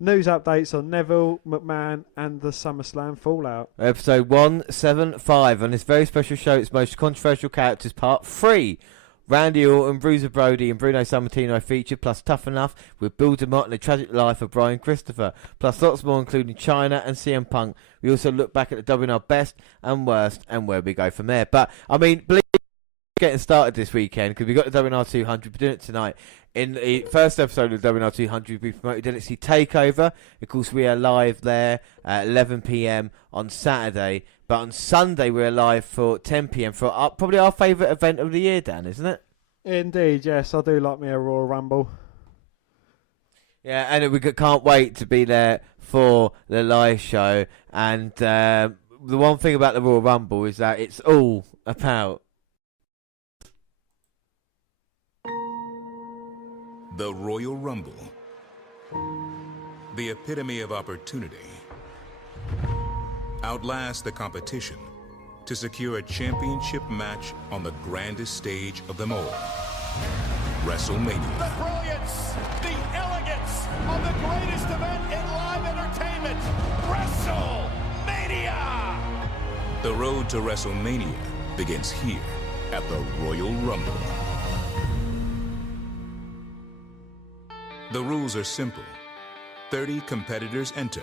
News updates on Neville, McMahon and the SummerSlam Fallout. Episode 175 on this very special show, its most controversial characters part 3. Randy Orton, Bruiser Brody and Bruno Sammartino featured, plus Tough Enough with Bill DeMott and the tragic life of Brian Christopher, plus lots more including China and CM Punk. We also look back at the WNR best and worst and where we go from there. But, I mean, believe getting started this weekend because we got the WNR200, we're doing it tonight. In the first episode of WNR200, we promoted NXT TakeOver. Of course, we are live there at 11 p.m. on Saturday. But on Sunday, we're live for 10 p.m. for probably our favourite event of the year, Dan, isn't it? Indeed, yes. I do like me a Royal Rumble. Yeah, and we can't wait to be there for the live show. And the one thing about the Royal Rumble is that it's all about... The Royal Rumble. The epitome of opportunity. Outlast the competition to secure a championship match on the grandest stage of them all. WrestleMania. The brilliance, the elegance of the greatest event in live entertainment. WrestleMania! The road to WrestleMania begins here at the Royal Rumble. The rules are simple. 30 competitors enter,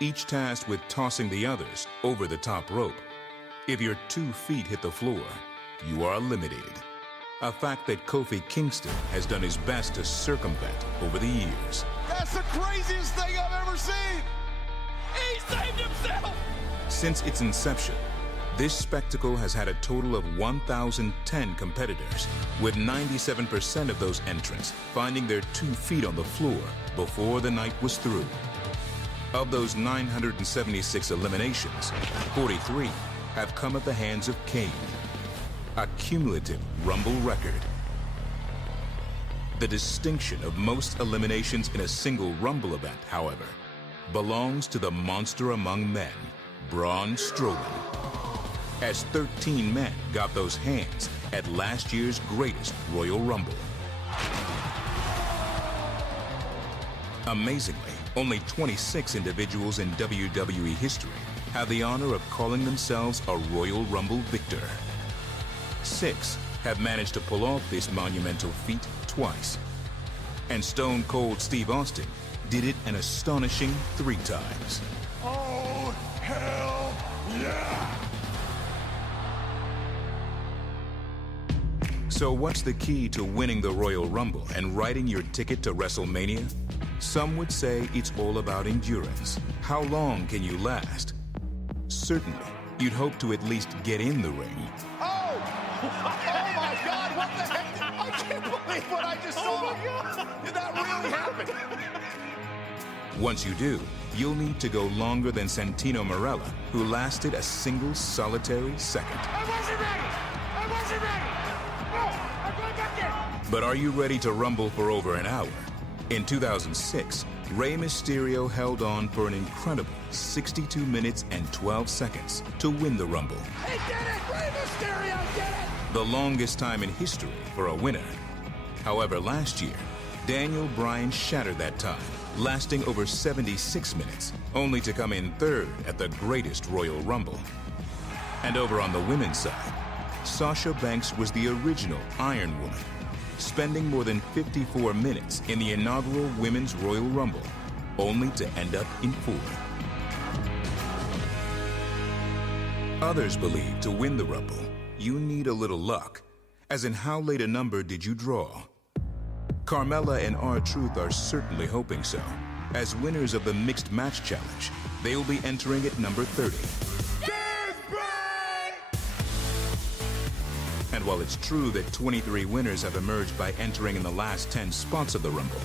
each tasked with tossing the others over the top rope. If your 2 feet hit the floor, you are eliminated. A fact that Kofi Kingston has done his best to circumvent over the years. That's the craziest thing I've ever seen! He saved himself! Since its inception, this spectacle has had a total of 1,010 competitors, with 97% of those entrants finding their 2 feet on the floor before the night was through. Of those 976 eliminations, 43 have come at the hands of Kane, a cumulative Rumble record. The distinction of most eliminations in a single Rumble event, however, belongs to the monster among men, Braun Strowman, as 13 men got those hands at last year's greatest Royal Rumble. Amazingly, only 26 individuals in WWE history have the honor of calling themselves a Royal Rumble victor. 6 have managed to pull off this monumental feat twice. And Stone Cold Steve Austin did it an astonishing 3 times. Oh, hell yeah! So what's the key to winning the Royal Rumble and writing your ticket to WrestleMania? Some would say it's all about endurance. How long can you last? Certainly, you'd hope to at least get in the ring. Oh! Oh my God, what the heck? I can't believe what I just saw! Oh my God! Did that really happen? Once you do, you'll need to go longer than Santino Marella, who lasted a single solitary second. I wasn't ready! I wasn't ready! No! I'm going back in! But are you ready to rumble for over an hour? In 2006, Rey Mysterio held on for an incredible 62 minutes and 12 seconds to win the Rumble. He did it! Rey Mysterio did it! The longest time in history for a winner. However, last year, Daniel Bryan shattered that time, lasting over 76 minutes, only to come in 3rd at the greatest Royal Rumble. And over on the women's side, Sasha Banks was the original Iron Woman, spending more than 54 minutes in the inaugural Women's Royal Rumble, only to end up in 4th. Others believe to win the Rumble, you need a little luck. As in, how late a number did you draw? Carmella and R-Truth are certainly hoping so. As winners of the Mixed Match Challenge, they will be entering at number 30. And while it's true that 23 winners have emerged by entering in the last 10 spots of the Rumble,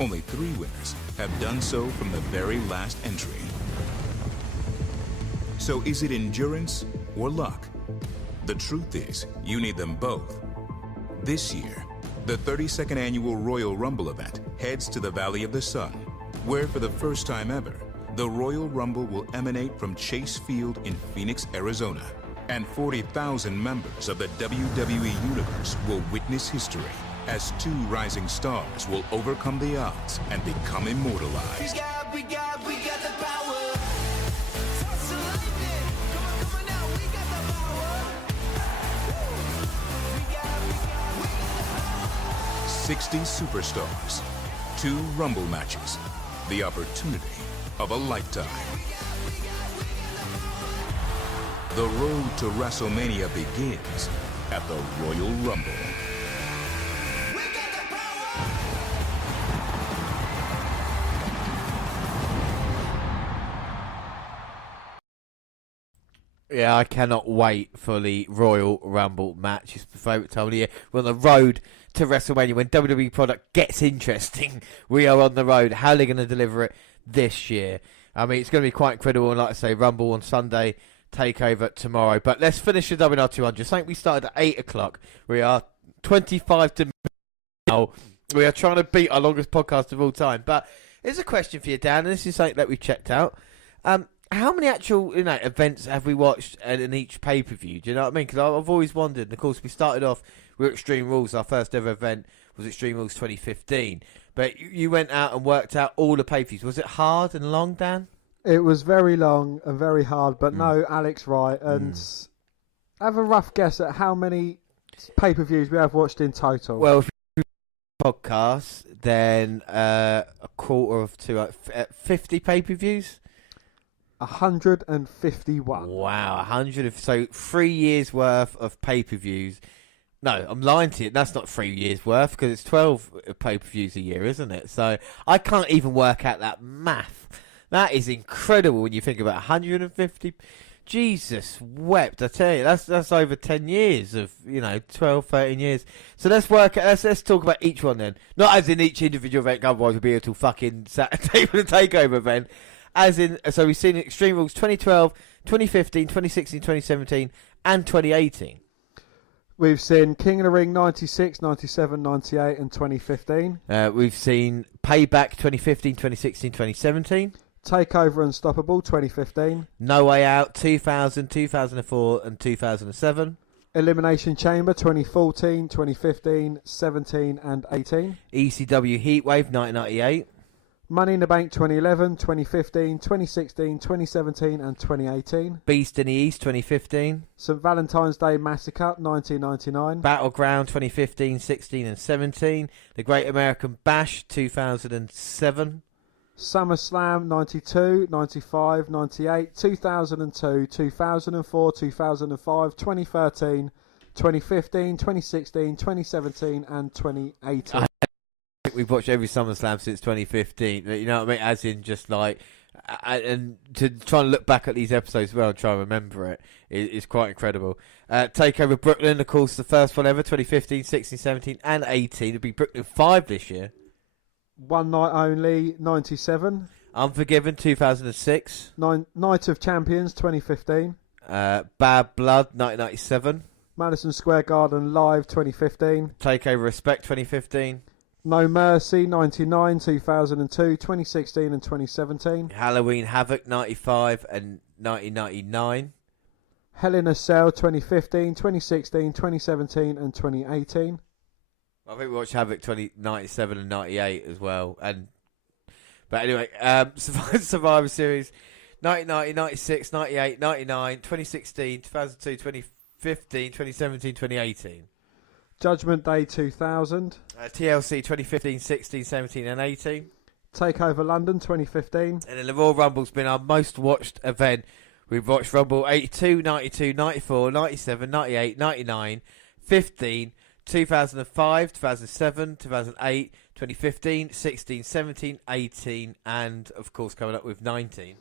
only 3 winners have done so from the very last entry. So is it endurance or luck? The truth is, you need them both. This year, the 32nd annual Royal Rumble event heads to the Valley of the Sun, where for the first time ever, the Royal Rumble will emanate from Chase Field in Phoenix, Arizona. And 40,000 members of the WWE Universe will witness history as 2 rising stars will overcome the odds and become immortalized. We got the power. 60 superstars, 2 Rumble matches, the opportunity of a lifetime. The road to WrestleMania begins at the Royal Rumble. Yeah, I cannot wait for the Royal Rumble match. It's my favourite time of the year. We're on the road to WrestleMania. When WWE product gets interesting, we are on the road. How are they going to deliver it this year? I mean, it's going to be quite incredible. And like I say, Rumble on Sunday, TakeOver tomorrow. But let's finish the WNR200. I think we started at 8 o'clock. We are 25 to now. We are trying to beat our longest podcast of all time. But here's a question for you, Dan, and this is something that we've checked out. How many actual events have we watched in each pay-per-view? Do you know what I mean? Because I've always wondered. And of course, we started off with Extreme Rules. Our first ever event was Extreme Rules 2015. But you went out and worked out all the pay-per-views. Was it hard and long, Dan? It was very long and very hard, but no, Alex, right. And have a rough guess at how many pay-per-views we have watched in total. Well, if you podcast, then a quarter of 50 pay-per-views. 151. Wow, 100. So 3 years worth of pay-per-views. No, I'm lying to you. That's not 3 years worth because it's 12 pay-per-views a year, isn't it? So I can't even work out that math. That is incredible when you think about 150. Jesus wept, I tell you. That's over 10 years of 12, 13 years. So let's talk about each one then. Not as in each individual event. Otherwise we'll be here till fucking Saturday for the takeover event. As in, so we've seen Extreme Rules 2012, 2015, 2016, 2017, and 2018. We've seen King of the Ring 96, 97, 98, and 2015. We've seen Payback 2015, 2016, 2017. Takeover Unstoppable 2015. No Way Out 2000, 2004, and 2007. Elimination Chamber 2014, 2015, 17, and 18. ECW Heatwave 1998. Money in the Bank 2011, 2015, 2016, 2017 and 2018. Beast in the East 2015. St. Valentine's Day Massacre 1999. Battleground 2015, 16 and 17. The Great American Bash 2007. SummerSlam 92, 95, 98, 2002, 2004, 2005, 2013, 2015, 2016, 2017 and 2018. We've watched every SummerSlam since 2015. You know what I mean? As in, just like, and to try and look back at these episodes as well and try and remember it is quite incredible. Takeover Brooklyn, of course, the first one ever, 2015, 16, 17, and 18. It'll be Brooklyn 5 this year. One Night Only 97. Unforgiven 2006. Night of Champions 2015. Bad Blood 1997. Madison Square Garden Live 2015. Takeover Respect 2015. No Mercy 99, 2002, 2016 and 2017. Halloween Havoc 95 and 1999. Hell in a Cell 2015, 2016, 2017 and 2018. I think we watched Havoc 97 and 98 as well. But anyway, Survivor Series 1990, 96, 98, 99, 2016, 2002, 2015, 2017, 2018. Judgment Day 2000. TLC 2015, 16, 17 and 18. Takeover London 2015. And then the Royal Rumble's been our most watched event We've watched Rumble 82, 92, 94, 97, 98, 99, 15, 2005, 2007, 2008, 2015, 16, 17, 18, and of course coming up with 19.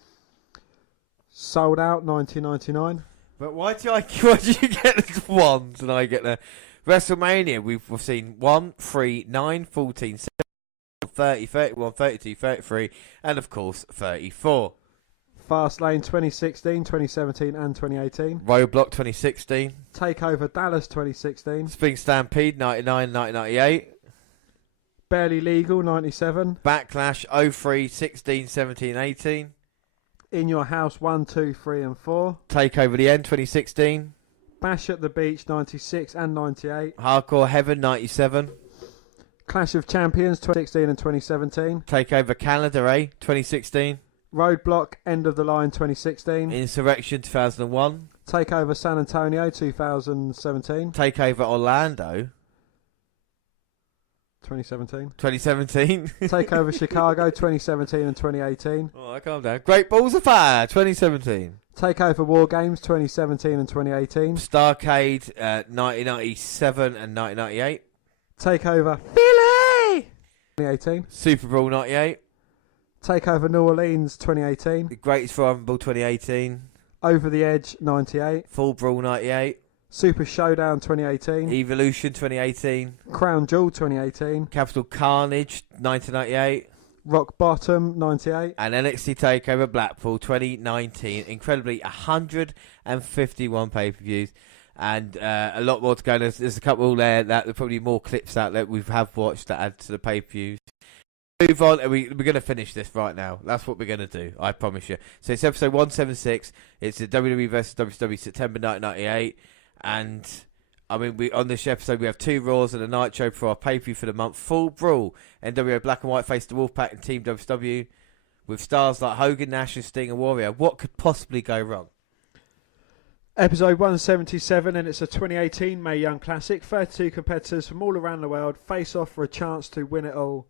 Sold out 1999. But why do you get the ones and I get the WrestleMania? We've seen 1, 3, 9, 14, 17, 30, 31, 32, 33, and of course 34. Fastlane 2016, 2017 and 2018. Roadblock 2016. Takeover Dallas 2016. Spring Stampede 99, 1998. Barely Legal 97. Backlash 03, 16, 17, 18. In Your House 1, 2, 3 and 4. Takeover the End 2016. Bash at the Beach 96 and 98. Hardcore Heaven 97. Clash of Champions 2016 and 2017. Takeover Canada 2016. Roadblock End of the Line 2016. Insurrection 2001. Takeover San Antonio 2017. Takeover Orlando 2017. 2017. Takeover Chicago 2017 and 2018. Oh, I calm down. Great Balls of Fire 2017. Takeover War Games 2017 and 2018. Starcade 1997 and 1998. Takeover Philly 2018. Super Brawl 98. Takeover New Orleans 2018. The Greatest Rumble 2018. Over the Edge 98. Full Brawl 98. Super Showdown 2018. Evolution 2018. Crown Jewel 2018. Capital Carnage 1998. Rock Bottom 98. And NXT TakeOver Blackpool 2019. Incredibly, 151 pay-per-views. And a lot more to go. There's a couple there that there are probably more clips out that we have watched that add to the pay-per-views. Move on, and we're going to finish this right now. That's what we're going to do, I promise you. So it's episode 176. It's the WWE vs. WWE September 1998. And, I mean, on this episode we have 2 Raws and a Nitro for our pay-per-view for the month. Full Brawl. NWO Black and White face the Wolfpack and Team WCW. With stars like Hogan, Nash and Sting and Warrior. What could possibly go wrong? Episode 177, and it's a 2018 Mae Young Classic. 32 competitors from all around the world face off for a chance to win it all.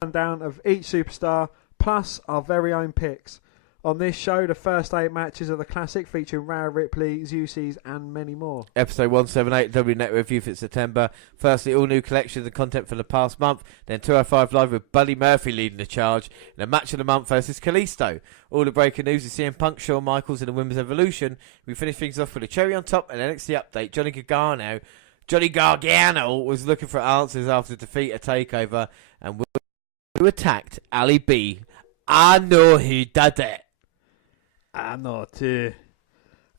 Rundown of each superstar, plus our very own picks. On this show, the first 8 matches of the Classic featuring Rhea Ripley, Zeus's and many more. Episode 178, W Net Review for September. Firstly, all new collections and content for the past month. Then 205 Live with Buddy Murphy leading the charge. And a match of the month versus Kalisto. All the breaking news is CM Punk, Shawn Michaels and the Women's Evolution. We finish things off with a cherry on top and NXT update. Johnny Gargano was looking for answers after defeat at TakeOver. And who attacked Ali B? I know he did it. I know too.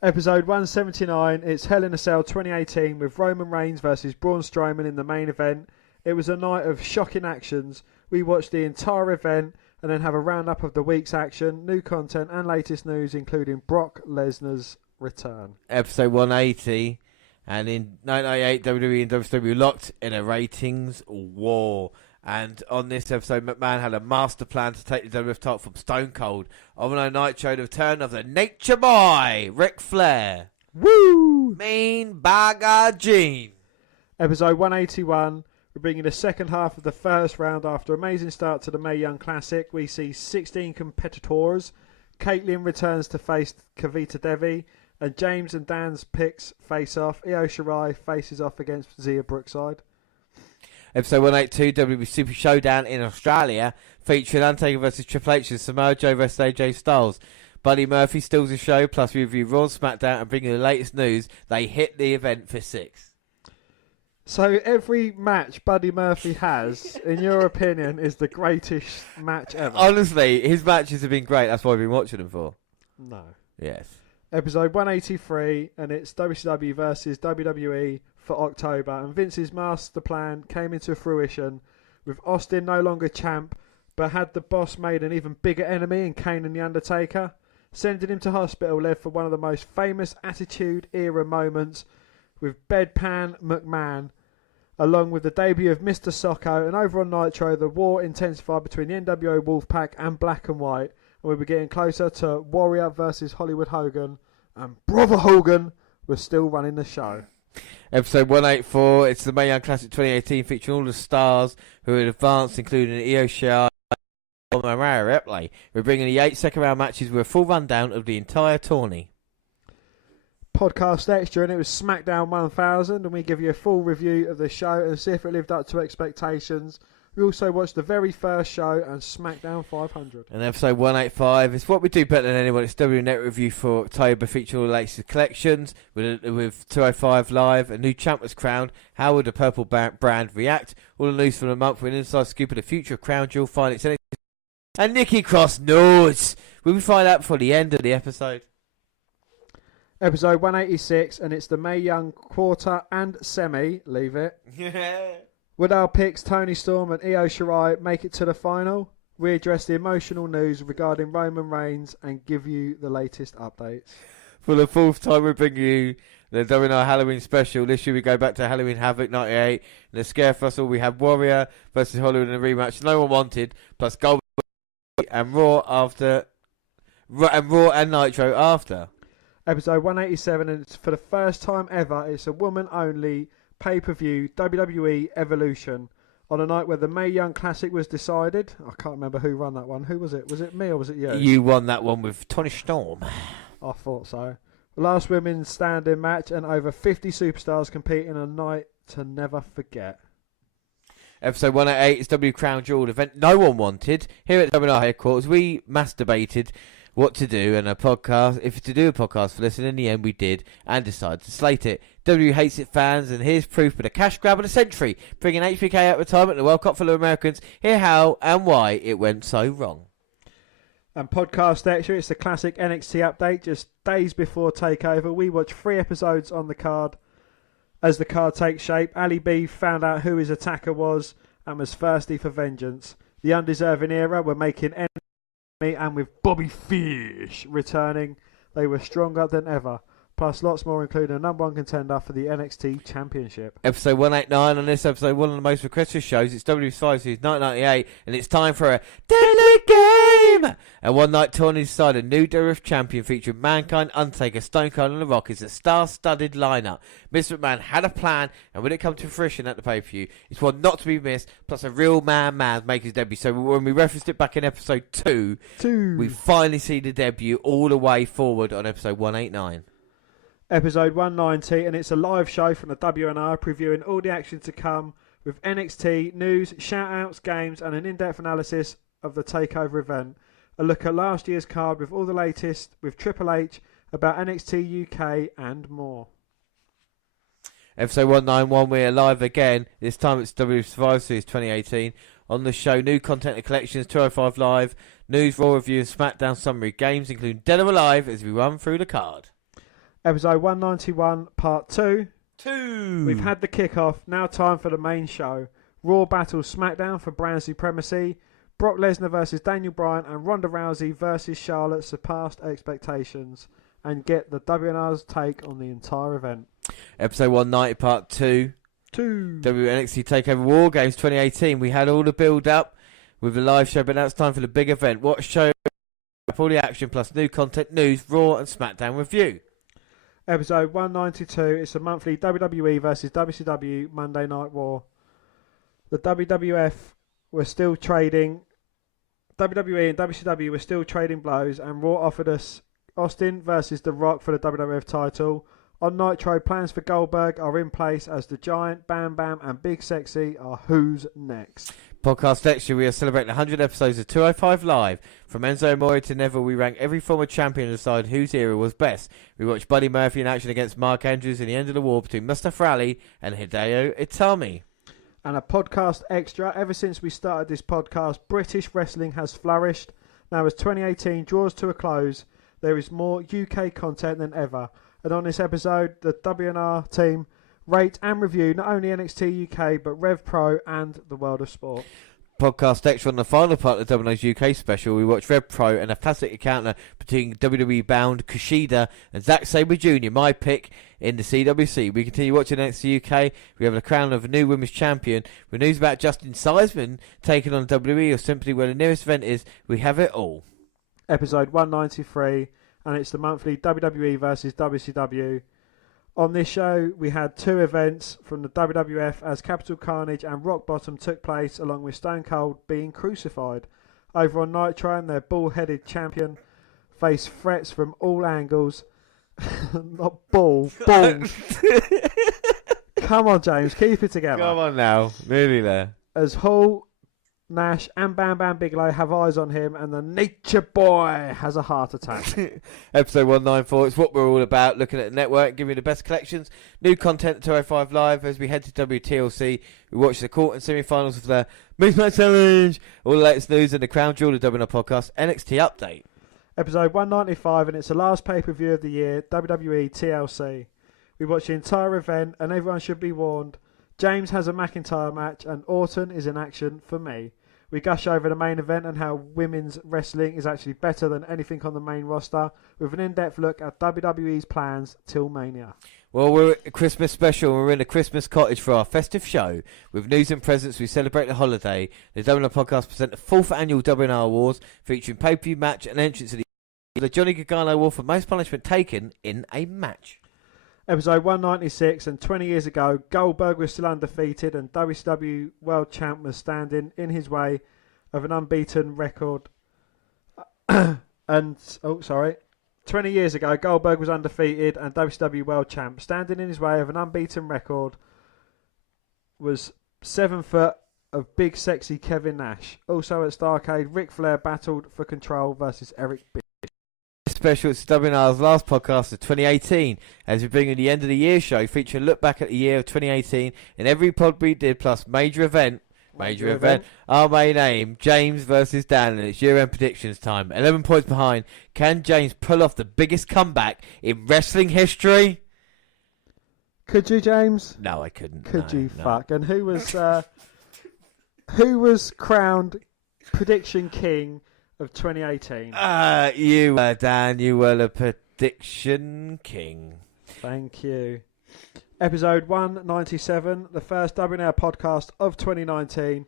Episode 179, it's Hell in a Cell 2018 with Roman Reigns versus Braun Strowman in the main event. It was a night of shocking actions. We watched the entire event and then have a roundup of the week's action, new content and latest news including Brock Lesnar's return. Episode 180, and in 1998 WWE and WCW locked in a ratings war. And on this episode, McMahon had a master plan to take the WWF title from Stone Cold. Overnight Night showed the return of the Nature Boy, Ric Flair. Woo! Mean Bagger Gene. Episode 181, we're bringing the second half of the first round after amazing start to the Mae Young Classic. We see 16 competitors. Caitlin returns to face Kavita Devi. And James and Dan's picks face off. Io Shirai faces off against Zia Brookside. Episode 182, WWE Super Showdown in Australia, featuring Undertaker vs Triple H and Samoa Joe vs AJ Styles. Buddy Murphy steals the show, plus we review Raw and SmackDown and bring you the latest news. They hit the event for 6. So every match Buddy Murphy has, in your opinion, is the greatest match ever? Honestly, his matches have been great. That's why we've been watching them for. No. Yes. Episode 183, and it's WCW versus WWE for October, and Vince's master plan came into fruition with Austin no longer champ, but had the boss made an even bigger enemy in Kane and The Undertaker. Sending him to hospital led for one of the most famous Attitude Era moments with Bedpan McMahon, along with the debut of Mr. Socko, and over on Nitro the war intensified between the NWO Wolfpack and Black and White, and we were getting closer to Warrior versus Hollywood Hogan, and Brother Hogan was still running the show. Episode 184, it's the Mae Young Classic 2018 featuring all the stars who had advanced, including Io Shirai, on our replay. We're bringing the 8 second round matches with a full rundown of the entire tourney. Podcast Extra, and it was SmackDown 1000, and we give you a full review of the show and see if it lived up to expectations. We also watched the very first show and SmackDown 500. And episode 185 is what we do better than anyone. It's W Net Review for October, featuring all the latest collections with 205 Live. A new champ was crowned. How would the purple brand react? All the news for the month with an inside scoop of the future of Crown Jewel, find its and Nikki Cross knows. We will find out before the end of the episode. Episode 186, and it's the Mae Young quarter and semi. Leave it. Would our picks, Tony Storm and Io Shirai, make it to the final? We address the emotional news regarding Roman Reigns and give you the latest updates. For the fourth time, we bring you the WNR Halloween special. This year we go back to Halloween Havoc 98. In the Scare Festival, we have Warrior versus Hollywood in a rematch no one wanted, plus Gold and Raw after, and Raw and Nitro after. Episode 187, and it's for the first time ever, it's a woman-only pay-per-view WWE Evolution on a night where the Mae Young Classic was decided. I can't remember who won that one. Who was it? Was it me or was it you? You won that one with Tony Storm. I thought so. The last women's standing match, and over 50 superstars compete in a night to never forget. Episode 188 is W Crown Jewel event no one wanted. Here at WNR headquarters, we masturbated what to do and a podcast, if to do a podcast for this, and in the end we did and decided to slate it. W hates it fans, and here's proof of the cash grab of the century, bringing HBK out of retirement and the World Cup full of Americans. Hear how and why it went so wrong. And podcast extra, it's the classic NXT update. Just days before TakeOver, we watch 3 episodes on the card. As the card takes shape, Ali B found out who his attacker was and was thirsty for vengeance. The undeserving era were making enemy, and with Bobby Fish returning, they were stronger than ever. Plus lots more, including a number 1 contender for the NXT Championship. Episode 189, on this episode, one of the most requested shows. It's W5 Series 1998, and it's time for a Deadly Game! A one-night tourney decided new WWF champion featuring Mankind, Undertaker, Stone Cold and The Rock is a star-studded lineup. Mr. McMahon had a plan, and when it come to fruition at the pay-per-view, it's one not to be missed, plus a real man make his debut. So when we referenced it back in episode 2, we finally see the debut all the way forward on episode 189. Episode 190, and it's a live show from the WNR previewing all the action to come with NXT news, shout-outs, games, and an in-depth analysis of the TakeOver event. A look at last year's card with all the latest with Triple H about NXT UK and more. Episode 191, we're live again. This time it's W Survivor Series 2018. On the show, new content and collections, 205 Live, news, Raw review, and SmackDown summary games, including Dead or Alive, as we run through the card. Episode 191, Part 2. We've had the kickoff. Now time for the main show. Raw battles SmackDown for brand supremacy. Brock Lesnar versus Daniel Bryan and Ronda Rousey versus Charlotte surpassed expectations. And get the WNR's take on the entire event. Episode 190, Part 2. WNXT TakeOver War Games 2018. We had all the build-up with the live show, but now it's time for the big event. What show? All the action plus new content, news, Raw and SmackDown review. Episode 192, it's a monthly WWE versus WCW Monday Night War. The WWF were still trading, WWE and WCW were still trading blows, and Raw offered us Austin versus The Rock for the WWF title. On Nitro, plans for Goldberg are in place as the Giant, Bam Bam and Big Sexy are who's next. Podcast Extra, we are celebrating 100 episodes of 205 Live. From Enzo Amore to Neville, we rank every former champion and decide whose era was best. We watch Buddy Murphy in action against Mark Andrews in the end of the war between Mustafa Ali and Hideo Itami. And a podcast extra, ever since we started this podcast, British wrestling has flourished. Now as 2018 draws to a close, there is more UK content than ever. And on this episode, the WNR team rate and review not only NXT UK but Rev Pro and the World of Sport. Podcast Extra, on the final part of the WNR's UK special, we watch Rev Pro and a classic encounter between WWE bound Kushida and Zack Sabre Jr., my pick in the CWC. We continue watching NXT UK. We have the crown of a new women's champion. With news about Justin Seisman taking on WWE or simply where the nearest event is, we have it all. Episode 193, and it's the monthly WWE versus WCW. On this show, we had 2 events from the WWF as Capital Carnage and Rock Bottom took place, along with Stone Cold being crucified. over on Nitro, and their ball-headed champion faced threats from all angles. Not balls. Come on, James, keep it together. Come on now, nearly there. As Hall, Nash and Bam Bam Bigelow have eyes on him, and the Nature Boy has a heart attack. Episode 194, it's what we're all about, looking at the network, giving you the best collections, new content at 205 Live. As we head to WTLC, we watch the quarter and semi-finals of the Mixed Match Challenge, all the latest news and the crown jewel of WNR Podcast, NXT Update. Episode 195, and it's the last pay-per-view of the year, WWE TLC. We watch the entire event, and everyone should be warned. James has a McIntyre match, and Orton is in action for me. We gush over the main event and how women's wrestling is actually better than anything on the main roster, with an in-depth look at WWE's plans till Mania. Well, we're at a Christmas special. We're in a Christmas cottage for our festive show. With news and presents, we celebrate the holiday. The WNR Podcast present the 4th annual WNR Awards, featuring pay-per-view match and entrance to the Johnny Gargano Award for most punishment taken in a match. Episode 196, and 20 years ago, Goldberg was still undefeated and WCW World Champ was standing in his way of an unbeaten record. 20 years ago, Goldberg was undefeated and WCW World Champ. Standing in his way of an unbeaten record was 7 foot of big sexy Kevin Nash. Also at Starrcade, Ric Flair battled for control versus Eric B. Special, it's WNR's last podcast of 2018 as we bring you the end of the year show featuring a look back at the year of 2018 in every pod we did, plus major event, our main aim, James versus Dan, and it's year-end predictions time. 11 points behind. Can James pull off the biggest comeback in wrestling history? Could you, James? No, I couldn't. Could you? Fuck. And who was crowned prediction king of 2018? You, Dan. You were the prediction king. Thank you. Episode 197, the first WNR podcast of 2019.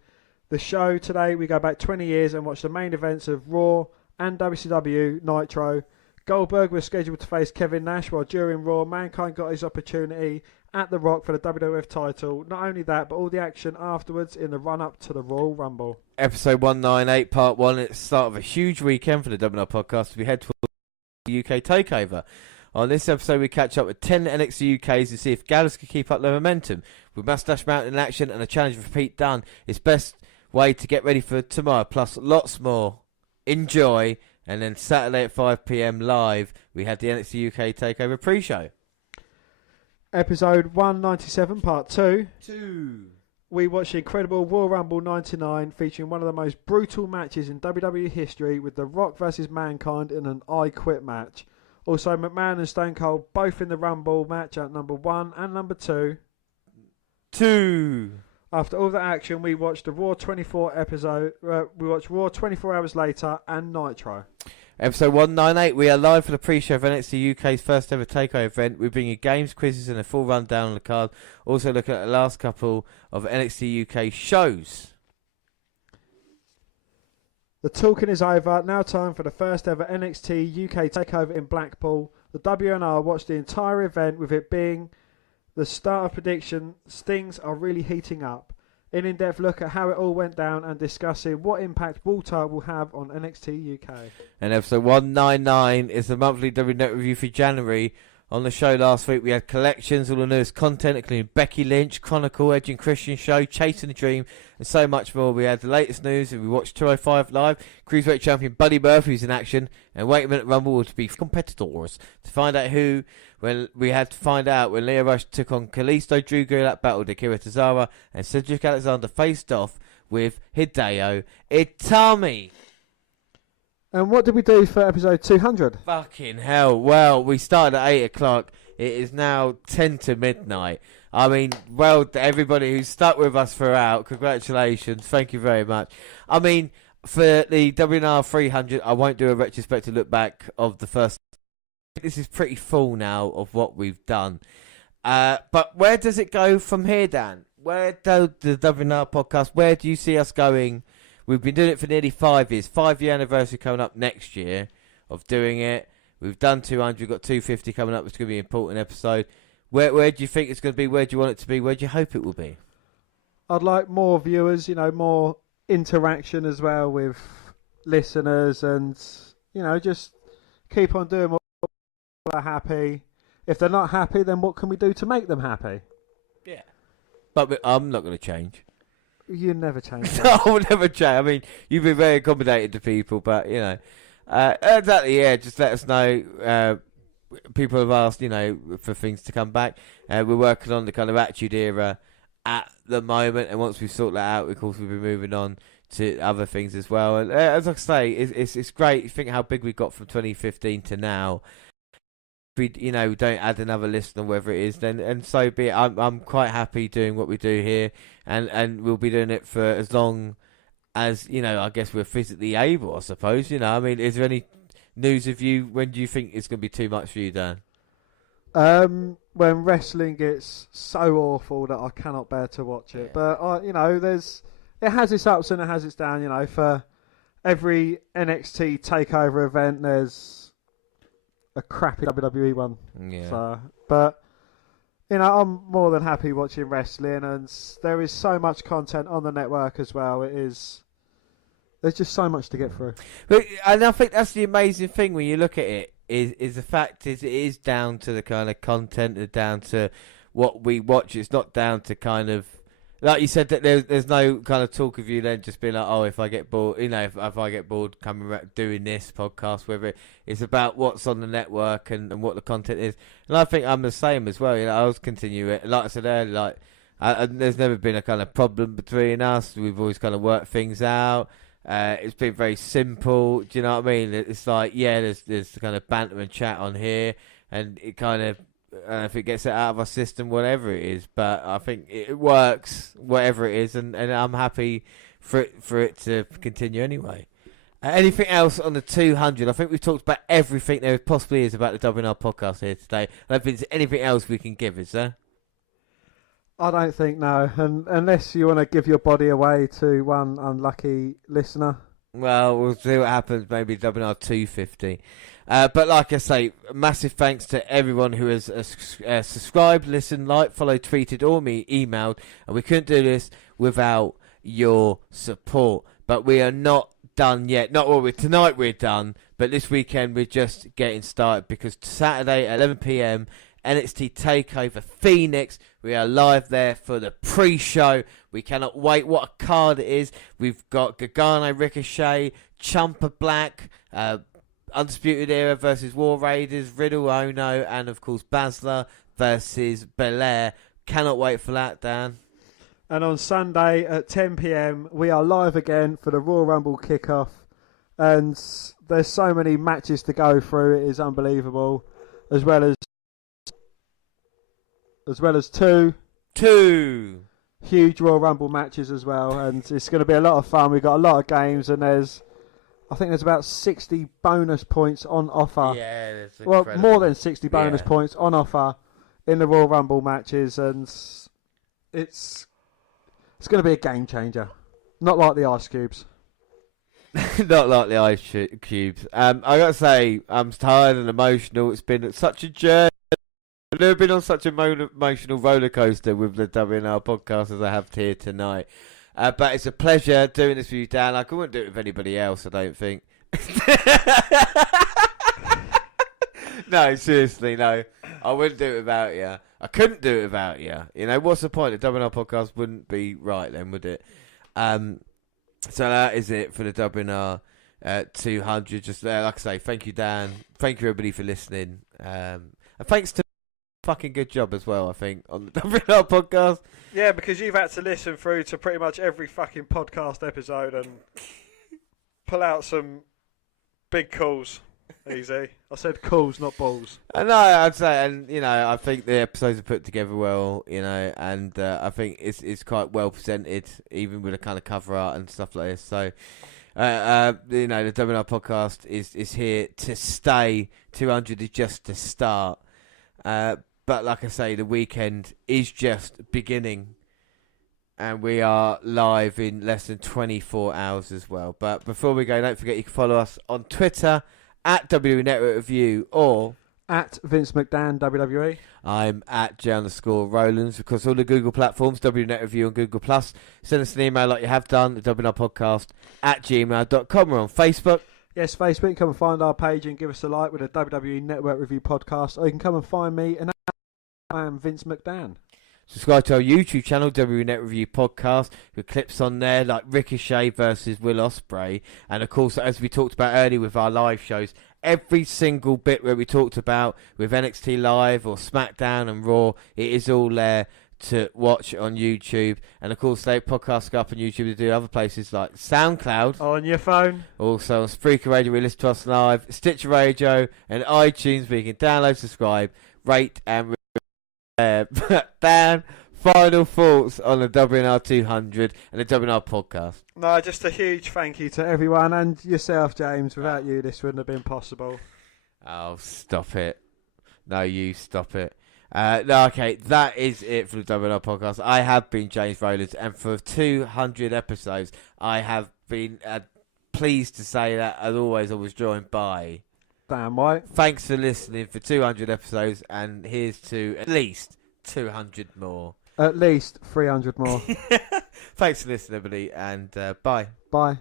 The show today, we go back 20 years and watch the main events of Raw and WCW Nitro. Goldberg was scheduled to face Kevin Nash, while during Raw, Mankind got his opportunity at The Rock for the WWF title. Not only that, but all the action afterwards in the run-up to the Royal Rumble. Episode 198, part 1. It's the start of a huge weekend for the WNR podcast as we head towards the UK takeover. On this episode, we catch up with 10 NXT UKs to see if Gallus can keep up their momentum. With Mustache Mountain in action and a challenge for Pete Dunne, it's best way to get ready for tomorrow, plus lots more. Enjoy. And then Saturday at 5 PM live, we had the NXT UK Takeover pre-show. Episode 197, part 2. We watched the incredible Royal Rumble 99, featuring one of the most brutal matches in WWE history, with The Rock versus Mankind in an I Quit match. Also, McMahon and Stone Cold both in the Rumble match at number 1 and number 2. After all that action, we watched the Raw 24 episode. We watched Raw 24 hours later and Nitro. Episode 198, we are live for the pre-show of NXT UK's first ever takeover event. We bring you games, quizzes and a full rundown on the card. Also looking at the last couple of NXT UK shows. The talking is over. Now time for the first ever NXT UK takeover in Blackpool. The WNR watched the entire event, with it being the start of prediction. Things are really heating up. An in-depth look at how it all went down and discussing what impact Walter will have on NXT UK. And episode 199 is the monthly W Net review for January. On the show last week, we had collections, all the newest content, including Becky Lynch, Chronicle, Edge and Christian Show, Chasing the Dream, and so much more. We had the latest news, and we watched 205 Live, Cruiserweight Champion Buddy Murphy's in action, and Wait a Minute Rumble will be competitors. To find out who, when we had to find out when Leo Rush took on Kalisto, Drew Gulak battled Akira Tozawa, and Cedric Alexander faced off with Hideo Itami. And what did we do for episode 200? Fucking hell. Well, we started at 8 o'clock. It is now 10 to midnight. I mean, well, everybody who's stuck with us throughout, congratulations. Thank you very much. I mean, for the WNR200, I won't do a retrospective look back of the first. This is pretty full now of what we've done. But where does it go from here, Dan? Where does the WNR podcast, where do you see us going? We've been doing it for nearly 5 years. 5-year anniversary coming up next year of doing it. We've done 200. We've got 250 coming up. It's going to be an important episode. Where do you think it's going to be? Where do you want it to be? Where do you hope it will be? I'd like more viewers, more interaction as well with listeners, and just keep on doing what people are happy. If they're not happy, then what can we do to make them happy? Yeah. But I'm not going to change. You never change. I will never change. I mean, you've been very accommodating to people, but exactly. Yeah, just let us know. People have asked, for things to come back. We're working on the kind of Attitude Era at the moment, and once we've sorted that out, of course, we'll be moving on to other things as well. And as I say, it's great. You think how big we got from 2015 to now. We don't add another listener, whether it is, then and so be it. I'm quite happy doing what we do here, and we'll be doing it for as long as I guess we're physically able. I suppose I mean, is there any news of you? When do you think it's going to be too much for you, Dan? When wrestling gets so awful that I cannot bear to watch it. Yeah. But it has its ups and it has its downs. For every NXT takeover event, there's a crappy WWE one. Yeah. So, but I'm more than happy watching wrestling, and there is so much content on the network as well. There's just so much to get through. And I think that's the amazing thing when you look at it is the fact is it is down to the kind of content, and down to what we watch. It's not down to kind of, like you said, that there's no kind of talk of you then just being like, oh, if I get bored, if I get bored coming doing this podcast, whether it's about what's on the network and what the content is. And I think I'm the same as well. I always continue it. Like I said earlier, there's never been a kind of problem between us. We've always kind of worked things out. It's been very simple. Do you know what I mean? It's like, there's the kind of banter and chat on here, and it kind of, if it gets it out of our system, whatever it is, but I think it works, whatever it is, and I'm happy for it to continue anyway. Anything else on the 200? I think we've talked about everything there possibly is about the WNR podcast here today. I don't think there's anything else we can give, is there? I don't think, no. And unless you want to give your body away to one unlucky listener. Well, we'll see what happens, maybe WNR250. But like I say, massive thanks to everyone who has subscribed, listened, liked, followed, tweeted, or emailed. And we couldn't do this without your support. But we are not done yet. Tonight we're done. But this weekend we're just getting started, because Saturday at 11 p.m, NXT TakeOver Phoenix. We are live there for the pre-show. We cannot wait. What a card it is. We've got Gargano, Ricochet, Ciampa Black, Undisputed Era versus War Raiders, Riddle, Ono, and of course Baszler versus Belair. Cannot wait for that, Dan. And on Sunday at 10 p.m, we are live again for the Royal Rumble kickoff. And there's so many matches to go through. It is unbelievable. As well as two huge Royal Rumble matches as well, and it's going to be a lot of fun. We've got a lot of games, and I think there's about 60 bonus points on offer. Yeah, that's incredible. Well, more than 60 bonus points on offer in the Royal Rumble matches, and it's going to be a game changer. Not like the Ice Cubes. Not like the Ice Cubes. I got to say, I'm tired and emotional. It's been such a journey. I've never been on such an emotional roller coaster with the WNR podcast as I have here tonight. But it's a pleasure doing this with you, Dan. I couldn't do it with anybody else, I don't think. No, seriously, no. I wouldn't do it without you. I couldn't do it without you. What's the point? The WNR podcast wouldn't be right then, would it? So that is it for the WNR 200. Just like I say, thank you, Dan. Thank you, everybody, for listening. And thanks to fucking good job as well, I think, on the WNR podcast. Yeah, because you've had to listen through to pretty much every fucking podcast episode and pull out some big calls. Easy. I said calls, not balls. No, I'd say, and I think the episodes are put together well, and I think it's quite well presented, even with a kind of cover art and stuff like this. So, the WNR podcast is here to stay. 200 is just to start. But like I say, the weekend is just beginning, and we are live in less than 24 hours as well. But before we go, don't forget you can follow us on Twitter at WWE Network Review or At Vince McDan, WWE. I'm at J_Rowlands across all the Google platforms, WNet Review on Google+. Send us an email like you have done, the WNR Podcast at gmail.com. We're on Facebook. Yes, Facebook. Come and find our page and give us a like with a WWE Network Review podcast. Or you can come and find me, and I am Vince McDan. Subscribe to our YouTube channel, WNet Review Podcast, with clips on there like Ricochet versus Will Ospreay. And of course, as we talked about earlier with our live shows, every single bit where we talked about with NXT Live or SmackDown and Raw, it is all there to watch on YouTube. And of course, they podcasts go up on YouTube to do other places like SoundCloud. On your phone. Also on Spreaker Radio, we listen to us live, Stitcher Radio, and iTunes, where you can download, subscribe, rate, and Dan, final thoughts on the WNR200 and the WNR podcast? No, just a huge thank you to everyone and yourself, James. Without you, this wouldn't have been possible. Oh, stop it. No, you stop it. No, okay, that is it for the WNR podcast. I have been James Rowlands, and for 200 episodes, I have been pleased to say that, as always, I was joined by... Damn right. Thanks for listening for 200 episodes, and here's to at least 200 more. At least 300 more. Thanks for listening, everybody, and bye. Bye.